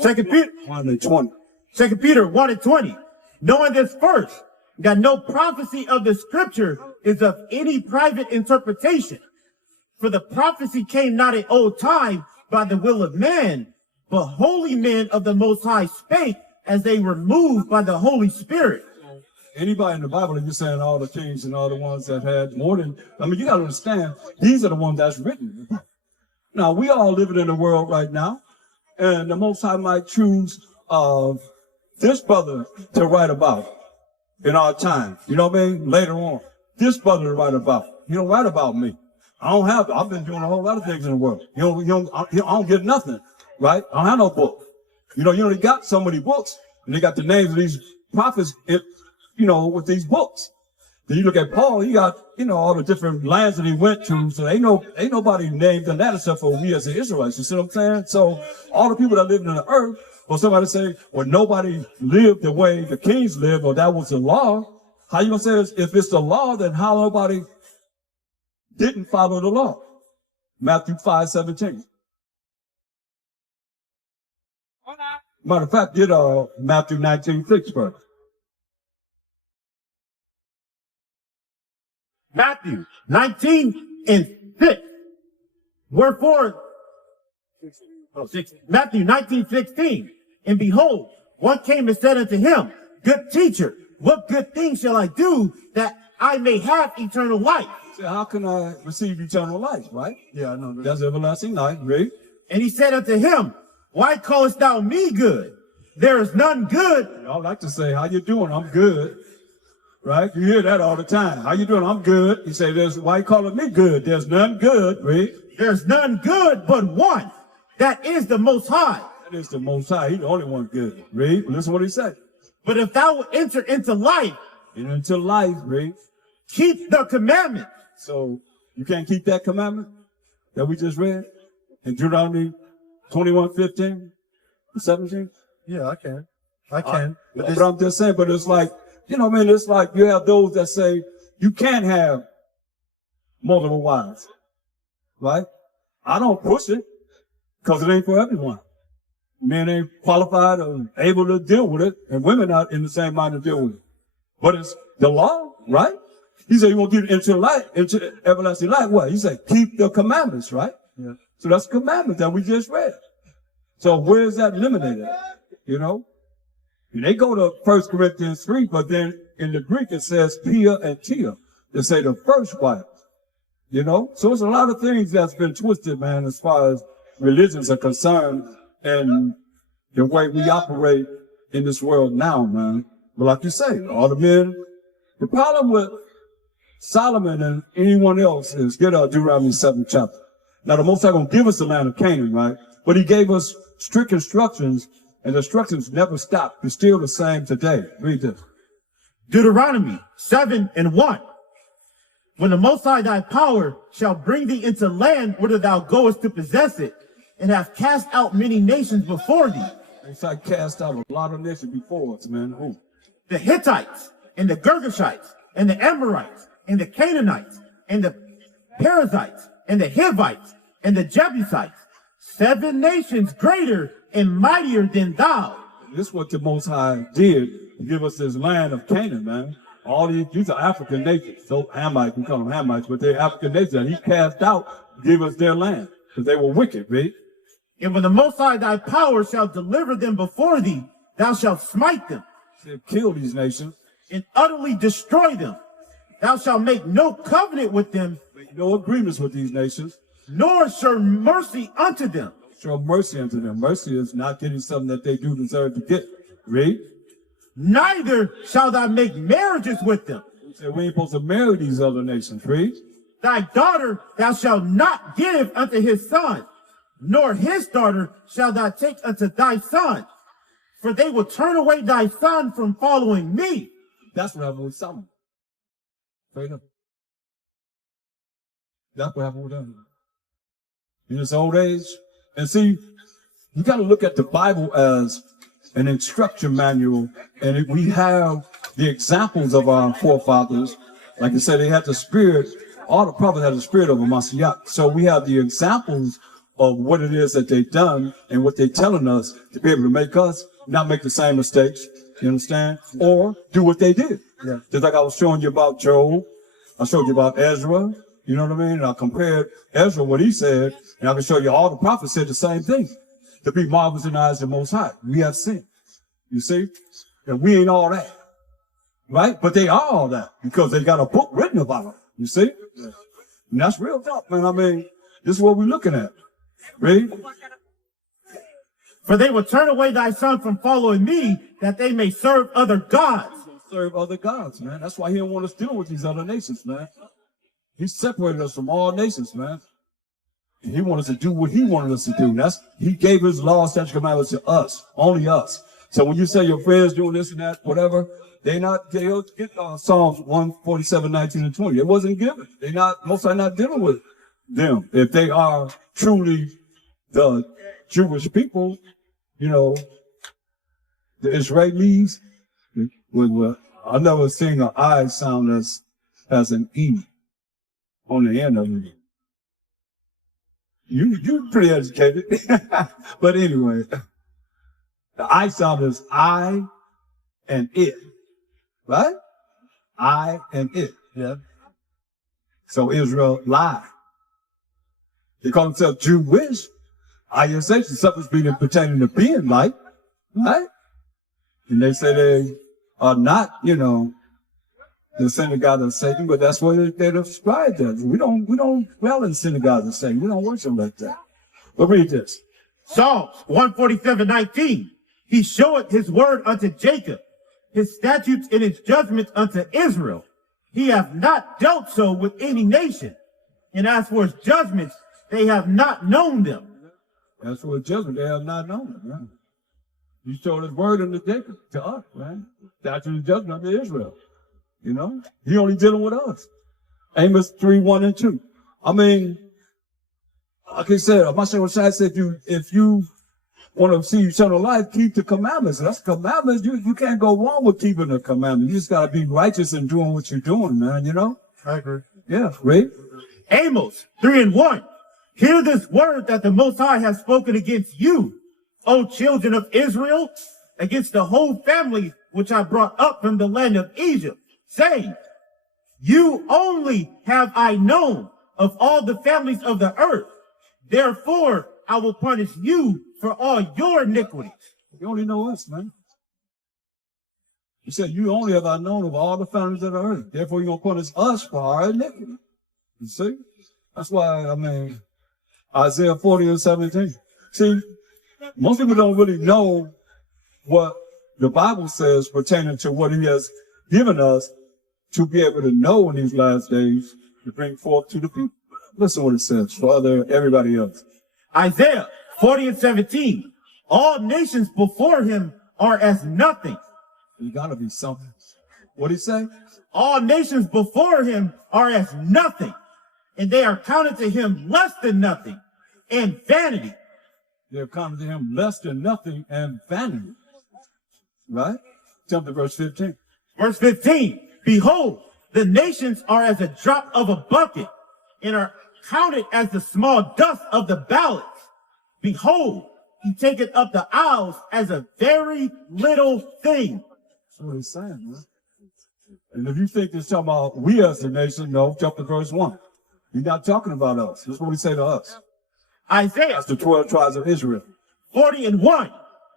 2 Peter 1:20. 2 Peter 1:20. Knowing this first, that no prophecy of the scripture is of any private interpretation. For the prophecy came not in old time by the will of man, but holy men of the Most High spake as they were moved by the Holy Spirit. Anybody in the Bible, you're saying all the kings and all the ones that had more than, I mean, you got to understand, these are the ones that's written. Now, we all living in the world right now, and the Most High might choose this brother to write about in our time. You know what I mean? Later on, this brother to write about. He don't write about me. I've been doing a whole lot of things in the world. I don't get nothing, right? I don't have no book. You only got so many books, and they got the names of these prophets, with these books. Then you look at Paul, he got, all the different lands that he went to. So ain't nobody named in that except for we as the Israelites. You see what I'm saying? So all the people that lived in the earth, or somebody say, well, nobody lived the way the kings lived, or that was the law. How you gonna say this? If it's the law, then how nobody didn't follow the law? Matthew 5:17. Matter of fact, get Matthew 19:6 first. Matthew 19:6. Wherefore, Matthew 19:16. And behold, one came and said unto him, Good teacher, what good thing shall I do that I may have eternal life? So how can I receive eternal life, right? Yeah, I know that. That's everlasting life, right? And he said unto him, Why callest thou me good? There is none good. I like to say, how you doing? I'm good. Right? You hear that all the time. How you doing? I'm good. You say, why you calling me good? There's none good, right? There's none good but one. That is the Most High. That is the Most High. He's the only one good. Read. Listen what he said. But if thou wilt enter into life, read. Keep the commandment. So you can't keep that commandment that we just read in Deuteronomy 21:15, 17? Yeah, I can. But I'm just saying, but it's like, it's like you have those that say you can't have multiple wives, right? I don't push it because it ain't for everyone. Men ain't qualified or able to deal with it, and women not in the same mind to deal with it. But it's the law, right? He said, you won't get into life, into everlasting life. What? He said, keep the commandments, right? Yeah. So that's the commandment that we just read. So where is that eliminated? They go to 1 Corinthians 3, but then in the Greek it says Pia and Tia. They say the first wife. So it's a lot of things that's been twisted, man, as far as religions are concerned and the way we operate in this world now, man. But like you say, all the men, the problem with Solomon and anyone else is get Deuteronomy 7th chapter. Now the Most High gonna give us the land of Canaan, right? But he gave us strict instructions, and the instructions never stop. They're still the same today. Read this. Deuteronomy 7:1. When the Most High thy power shall bring thee into land whither thou goest to possess it, and have cast out many nations before thee. Most High cast out a lot of nations before us, man. Who? The Hittites, and the Girgashites, and the Amorites, and the Canaanites, and the Perizzites, and the Hivites, and the Jebusites. 7 nations greater and mightier than thou. This is what the Most High did to give us this land of Canaan, man. All these are African nations. So Hamites, we call them Hamites, but they're African nations. And he cast out to give us their land because they were wicked, right? And when the Most High thy power shall deliver them before thee, thou shalt smite them. Kill these nations. And utterly destroy them. Thou shalt make no covenant with them. Make no agreements with these nations. Nor show mercy unto them. Show mercy unto them. Mercy is not getting something that they do deserve to get. Read. Neither shall thou make marriages with them. So we ain't supposed to marry these other nations. Read. Thy daughter thou shalt not give unto his son, nor his daughter shalt thou take unto thy son, for they will turn away thy son from following me. That's what happened with Solomon. Straight up. That's what happened with him. In his old age. And see, you got to look at the Bible as an instruction manual, and we have the examples of our forefathers. Like I said, they had the spirit, all the prophets had the spirit of a Messiah. So we have the examples of what it is that they've done and what they're telling us to be able to make us not make the same mistakes. You understand? Or do what they did. Yeah. Just like I was showing you about Job. I showed you about Ezra. You know what I mean? And I compared Ezra, what he said, and I can show you all the prophets said the same thing. To be marvelous in the eyes of the Most High. We have sinned. You see? And we ain't all that. Right? But they are all that because they got a book written about them. You see? Yeah. And that's real talk, man. I mean, this is what we're looking at. Read. For they will turn away thy son from following me, that they may serve other gods. Serve other gods, man. That's why he don't want us dealing with these other nations, man. He separated us from all nations, man. And he wanted us to do what he wanted us to do. He gave his law, statutes, commandments to us, only us. So when you say your friends doing this and that, whatever, they'll get Psalms 147, 19 and 20. It wasn't given. Most are not dealing with them. If they are truly the Jewish people, you know, the Israelis, I've never seen an I sound as an E on the end of it. You're pretty educated. But anyway, the I sound is I and it. Right? I and it. Yeah. So Israel lied. They call themselves Jewish. ISH is something pertaining to being like, right? And they say they are not, you know, the synagogue of Satan, but that's what they described as. We don't dwell in synagogues of Satan. We don't worship like that. But read this. Psalms 147:19. He showeth his word unto Jacob, his statutes and his judgments unto Israel. He hath not dealt so with any nation. And as for his judgments, they have not known them. As for his judgment, they have not known them, right? He showed his word unto Jacob, to us, right? Statutes and judgment unto Israel. You know? He only dealing with us. Amos 3:1 and 2. I mean, like I said, I'm not sure what Shai said, if you want to see eternal life, keep the commandments. That's the commandments. You can't go wrong with keeping the commandments. You just got to be righteous in doing what you're doing, man, you know? I agree. Yeah, read. Amos 3:1. Hear this word that the Most High has spoken against you, O children of Israel, against the whole family which I brought up from the land of Egypt, saying, you only have I known of all the families of the earth. Therefore, I will punish you for all your iniquities. You only know us, man. He said, you only have I known of all the families of the earth. Therefore, you're going to punish us for our iniquity. You see? That's why, I mean, Isaiah 40 and 17. See, most people don't really know what the Bible says pertaining to what he has given us to be able to know in these last days to bring forth to the people. Listen what it says for everybody else. Isaiah 40 and 17. All nations before him are as nothing. There's got to be something. What did he say? All nations before him are as nothing, and they are counted to him less than nothing and vanity. They're counted to him less than nothing and vanity. Right? Jump to verse 15. Verse 15. Behold, the nations are as a drop of a bucket and are counted as the small dust of the ballots. Behold, he taketh up the isles as a very little thing. That's what he's saying, man. And if you think this talking about we as a nation, no, jump to verse 1. He's not talking about us. That's what he say to us. Isaiah. That's the 12 tribes of Israel. 40 and 1.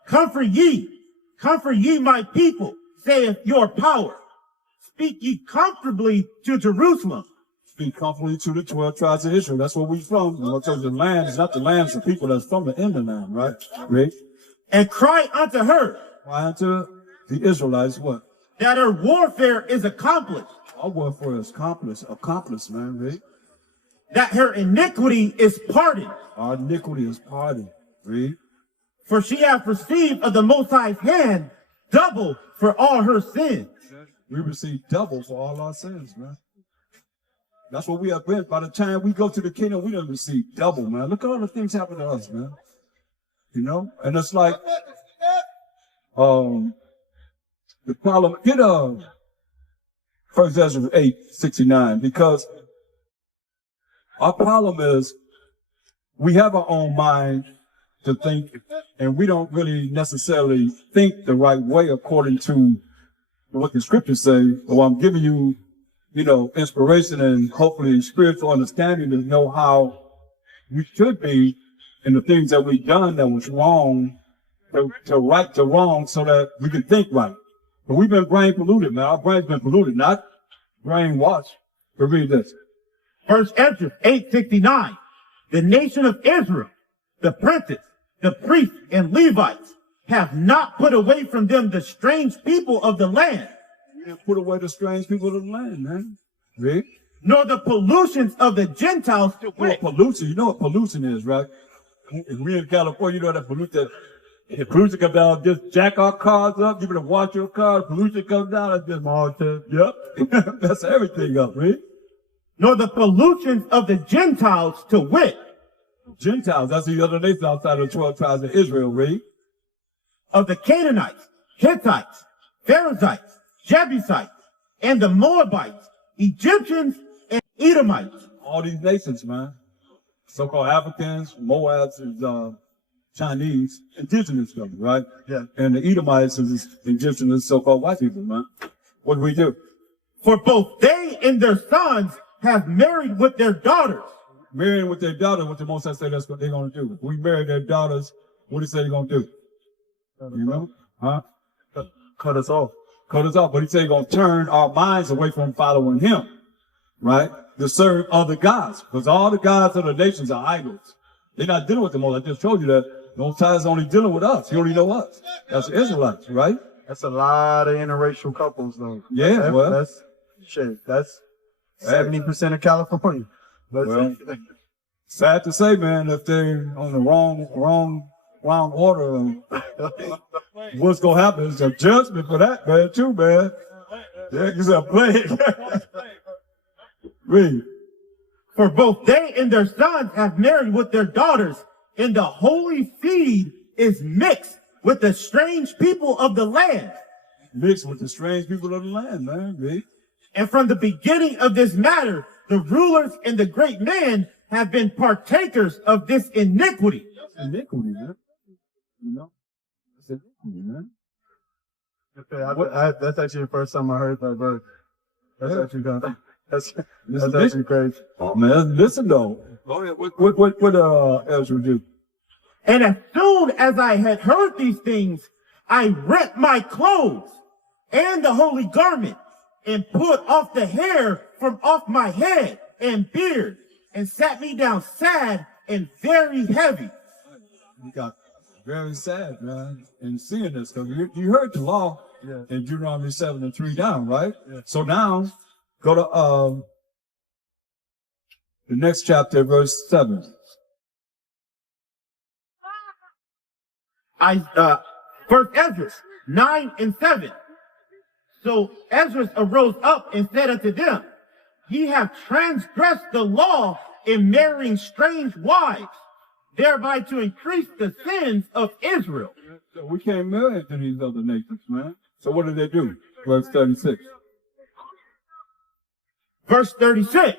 Comfort ye my people, saith your power. Speak ye comfortably to Jerusalem. Speak comfortably to the 12 tribes of Israel. That's where we from. And the land is not the land, it's the people that's from the end of the land, right? Read. And cry unto her. Cry unto the Israelites, what? That her warfare is accomplished. Our warfare is accomplished, man, read. That her iniquity is pardoned. Our iniquity is pardoned. Read. For she hath received of the Most High's hand double for all her sins. We receive double for all our sins, man. That's what we have been. By the time we go to the kingdom, we don't receive double, man. Look at all the things happen to us, man. You know? And it's like, the problem, get 1 Ezra 8:69, because our problem is we have our own mind to think, and we don't really necessarily think the right way according to what the scriptures say. Well, I'm giving you, inspiration and hopefully spiritual understanding to know how we should be in the things that we've done that was wrong, to right the wrong so that we can think right. But we've been brain polluted, man. Our brain's been polluted, not brainwashed. But read this. First Ezra 8:69. The nation of Israel, the princes, the priests, and Levites have not put away from them the strange people of the land. Put away the strange people of the land, man. Read. Nor the pollutions of the Gentiles to wit. Pollution, you know what pollution is, right? If we in California, you know that pollution. If pollution comes down, just jack our cars up, give it a wash your car, pollution comes down, that's just my hard time. Yep. That's everything up, right? Nor the pollutions of the Gentiles to wit. Gentiles, that's the other nations outside of the 12 tribes of Israel, right? Of the Canaanites, Hittites, Perizzites, Jebusites, and the Moabites, Egyptians, and Edomites. All these nations, man. So-called Africans, Moabs is Chinese, indigenous stuff, right? Yeah. And the Edomites is indigenous, so-called white people, man. What do we do? For both they and their sons have married with their daughters. Marrying with their daughters, what the Most High say that's what they're going to do. If we marry their daughters, what do he say they're going to do? You know? Huh? Cut us off. Cut us off. But he said he's going to turn our minds away from following him, right? To serve other gods. Because all the gods of the nations are idols. They're not dealing with the Most. I just told you that the Most High is only dealing with us. He only know us. That's the Israelites, right? That's a lot of interracial couples, though. Yeah, That's 70% of California. Well, sad to say, man, if they're on the wrong order, what's gonna happen is a judgment for that, man, too, man. Yeah, it's a plague. Read. For both they and their sons have married with their daughters, and the holy seed is mixed with the strange people of the land. Mixed with the strange people of the land, man. Read. And from the beginning of this matter, the rulers and the great men have been partakers of this iniquity. Iniquity, man. You know? It's iniquity, man. Okay, that's actually the first time I heard that verse. That's actually kind of, that's Listen, actually crazy. Oh, man, listen, though. Go ahead. What Ezra do? And as soon as I had heard these things, I rent my clothes and the holy garment and put off the hair from off my head and beard and sat me down sad and very heavy. We got very sad, man, in seeing this. Because you heard the law in Deuteronomy 7:3 down, right? Yeah. So now, go to the next chapter, verse 7. First Ezra 9 and 7. So Ezra arose up and said unto them, Ye have transgressed the law in marrying strange wives, thereby to increase the sins of Israel. So we can't marry into these other nations, man. So what did they do? Verse 36. Verse 36.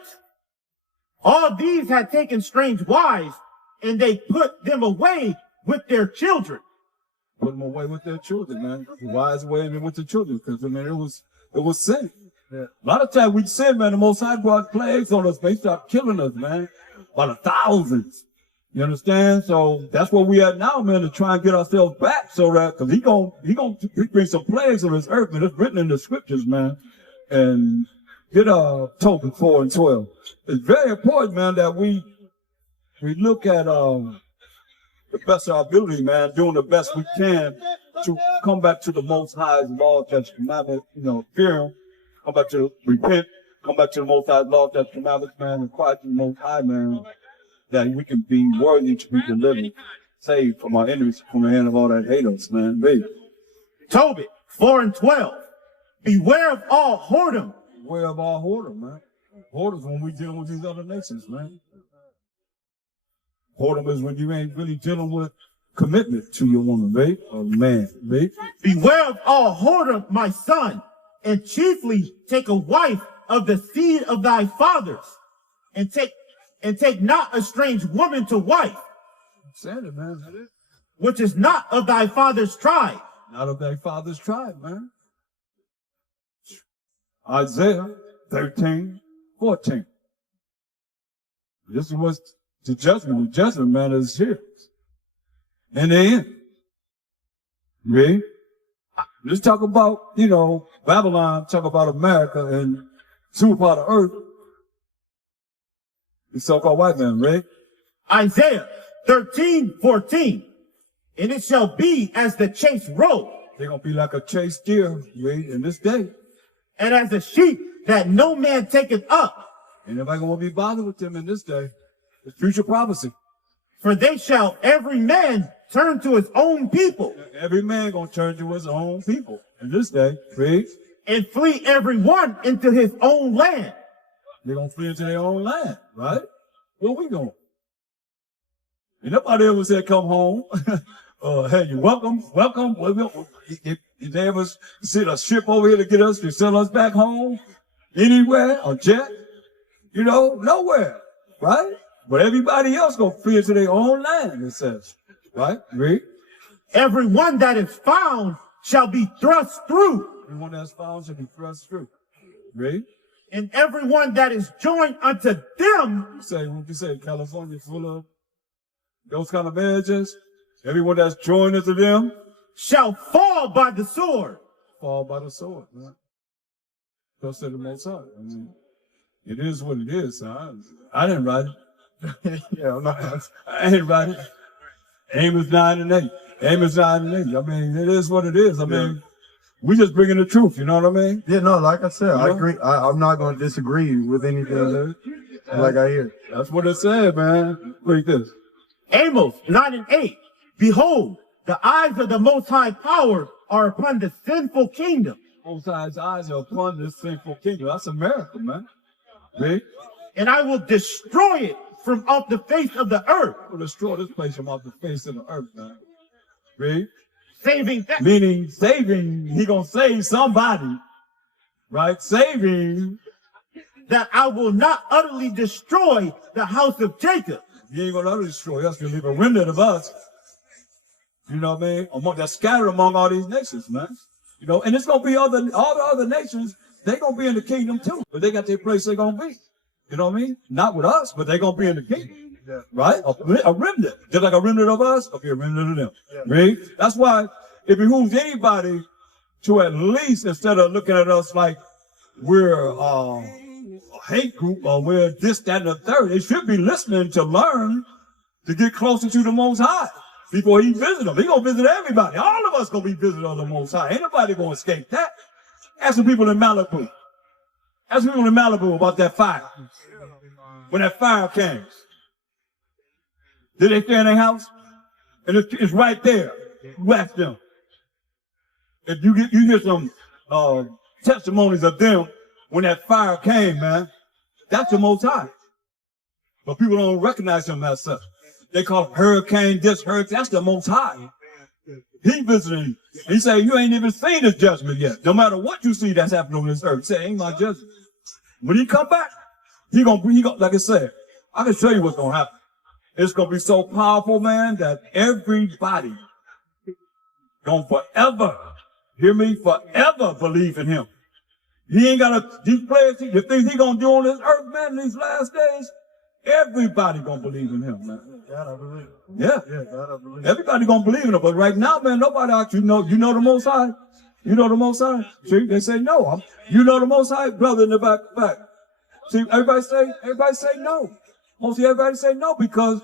All these had taken strange wives, and they put them away with their children. Put them away with their children, man. The wise away with the children, because I mean it was sin. Yeah. A lot of times we sin, man. The Most High brought plagues on us. They start killing us, man, by the thousands. You understand? So that's where we at now, man, to try and get ourselves back, so that because he gonna bring some plagues on this earth, man. It's written in the scriptures, man. And get Tobit 4 and 12. It's very important, man, that we look at the best of our ability, man, doing the best we can to come back to the Most High's law, statutes, commandments, fear him, come back to repent, come back to the Most High's law, statutes, commandments, man, and quiet to the Most High, man, that we can be worthy to be delivered, saved from our enemies, from the hand of all that hate us, man. Read. Tobit 4 and 12. Beware of all whoredom. Beware of all whoredom, man. Whoredom is when we dealing with these other nations, man. Whoredom is when you ain't really dealing with commitment to your woman, babe, or man, babe. Beware of all whoredom, my son, and chiefly take a wife of the seed of thy fathers, and take not a strange woman to wife. saying it, man. which is not of thy father's tribe. Not of thy father's tribe, man. Isaiah 13:14. This is what's the judgment. The judgment, man, is here. And the end. Read. Let's talk about, Babylon, talk about America and super part of earth. The so-called white man, right? Isaiah 13:14. And it shall be as the chase roe. They're going to be like a chased deer, right, in this day. And as a sheep that no man taketh up. Ain't nobody going to be bothered with them in this day. It's future prophecy. For they shall every man turn to his own people. Every man going to turn to his own people in this day, right? And flee every one into his own land. They're going to flee into their own land, right? Where we going? And nobody ever said, come home. Hey, you're welcome. If they ever send a ship over here to get us, to send us back home, anywhere, a jet, nowhere, right? But everybody else going to flee into their own land, it says, right? Read. Every one that is found shall be thrust through. Everyone that's found shall be thrust through. Read. And everyone that is joined unto them. What you say, California full of those kind of marriages? Everyone that's joined unto them shall fall by the sword. Fall by the sword, man. Thus said the Most High. I mean, it is what it is. So I didn't write it. I didn't write it. Amos 9:8. Amos 9:8. I mean, it is what it is. I mean, we just bringing the truth. You know what I mean? Yeah, no, like I said, I agree. I'm not going to disagree with anything like I hear. That's what it said, man. Look at this. Amos 9:8. Behold, the eyes of the Most High Power are upon the sinful kingdom. Most High's eyes are upon this sinful kingdom. That's America, man. Read. And I will destroy it from off the face of the earth. We'll destroy this place from off the face of the earth, man. Read. Saving that. Meaning saving, he gonna save somebody. Right? Saving. That I will not utterly destroy the house of Jacob. He ain't gonna utterly destroy us. He'll leave a remnant of us. You know what I mean? That's scattered among all these nations, man. And it's gonna be all the other nations, they gonna be in the kingdom too. But they got their place they're gonna be. You know what I mean? Not with us, but they're gonna be in the kingdom. Yeah. Right? A remnant. Just like a remnant of us, okay, a remnant of them. Yeah. Right? That's why it behooves anybody to at least, instead of looking at us like we're a hate group or we're this, that, and the third, they should be listening to learn to get closer to the Most High. Before he visit them, he gonna visit everybody. All of us gonna be visited on the Most High. Ain't nobody gonna escape that. Ask the people in Malibu. Ask the people in Malibu about that fire. When that fire came, did they stay in their house? And it's right there. You ask them. If you hear some testimonies of them when that fire came, man, that's the Most High. But people don't recognize him as such. They call it hurricane, this hurricane. That's the Most High. He visiting. He say, you ain't even seen this judgment yet. No matter what you see that's happening on this earth, say, ain't my judgment. When he come back, he gonna, like I said, I can show you what's gonna happen. It's gonna be so powerful, man, that everybody gonna forever, hear me, forever believe in him. He ain't got these players, the things he gonna do on this earth, man, in these last days, everybody gonna believe in him, man. God, I believe. Yeah. God, I believe. Everybody gonna believe in him, but right now, man, nobody out you know the Most High. You know the Most High. See, they say no. You know the Most High, brother in the back. See, everybody say no. Mostly everybody say no because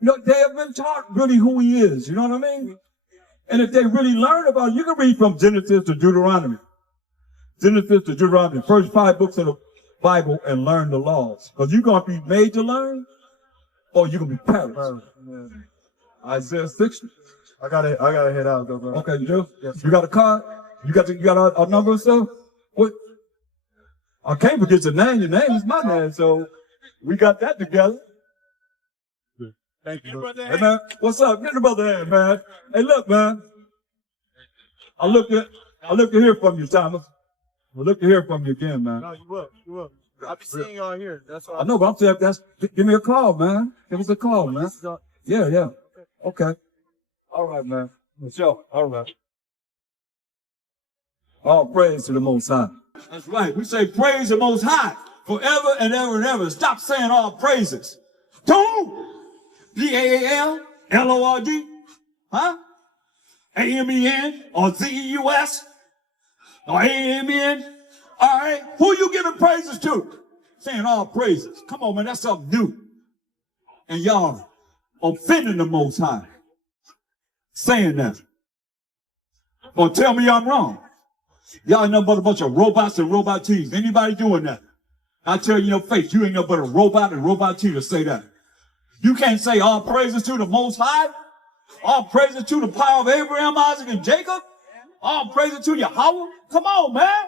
they have been taught really who he is. You know what I mean? And if they really learn about it, you can read from Genesis to Deuteronomy. Genesis to Deuteronomy, the first 5 books of the Bible, and learn the laws. Because you're going to be made to learn, or you're going to be perished. Yeah. Isaiah 60. I gotta head out though, bro. Okay, you do? Yes, you got a card? You got our number and stuff? What? I can't forget your name. Your name is my name, so we got that together. Thank you, brother. Hey, man, what's up? Get the brother hand, man. Hey, look, man. I look to hear from you, Thomas. I look to hear from you again, man. No, you will. I'll be seeing y'all here. That's all. I know, but I'm saying, give me a call, man. Give us a call, man. Yeah. Okay. All right, man. Michelle. All right. All praise to the Most High. That's right. We say praise the Most High forever and ever and ever. Stop saying all praises. Don't. P-A-A-L-L-O-R-D. Huh? A-M-E-N or Z-E-U-S or A-M-N. All right. Who you giving praises to? Saying all praises. Come on, man. That's something new. And y'all offending the Most High. Saying that. Or tell me I'm wrong. Y'all ain't nothing but a bunch of robots and robot teams. Anybody doing that? I tell you in your face, you ain't nothing but a robot and robot team to say that. You can't say all praises to the Most High. All praises to the power of Abraham, Isaac, and Jacob. All praises to Yahweh. Come on, man.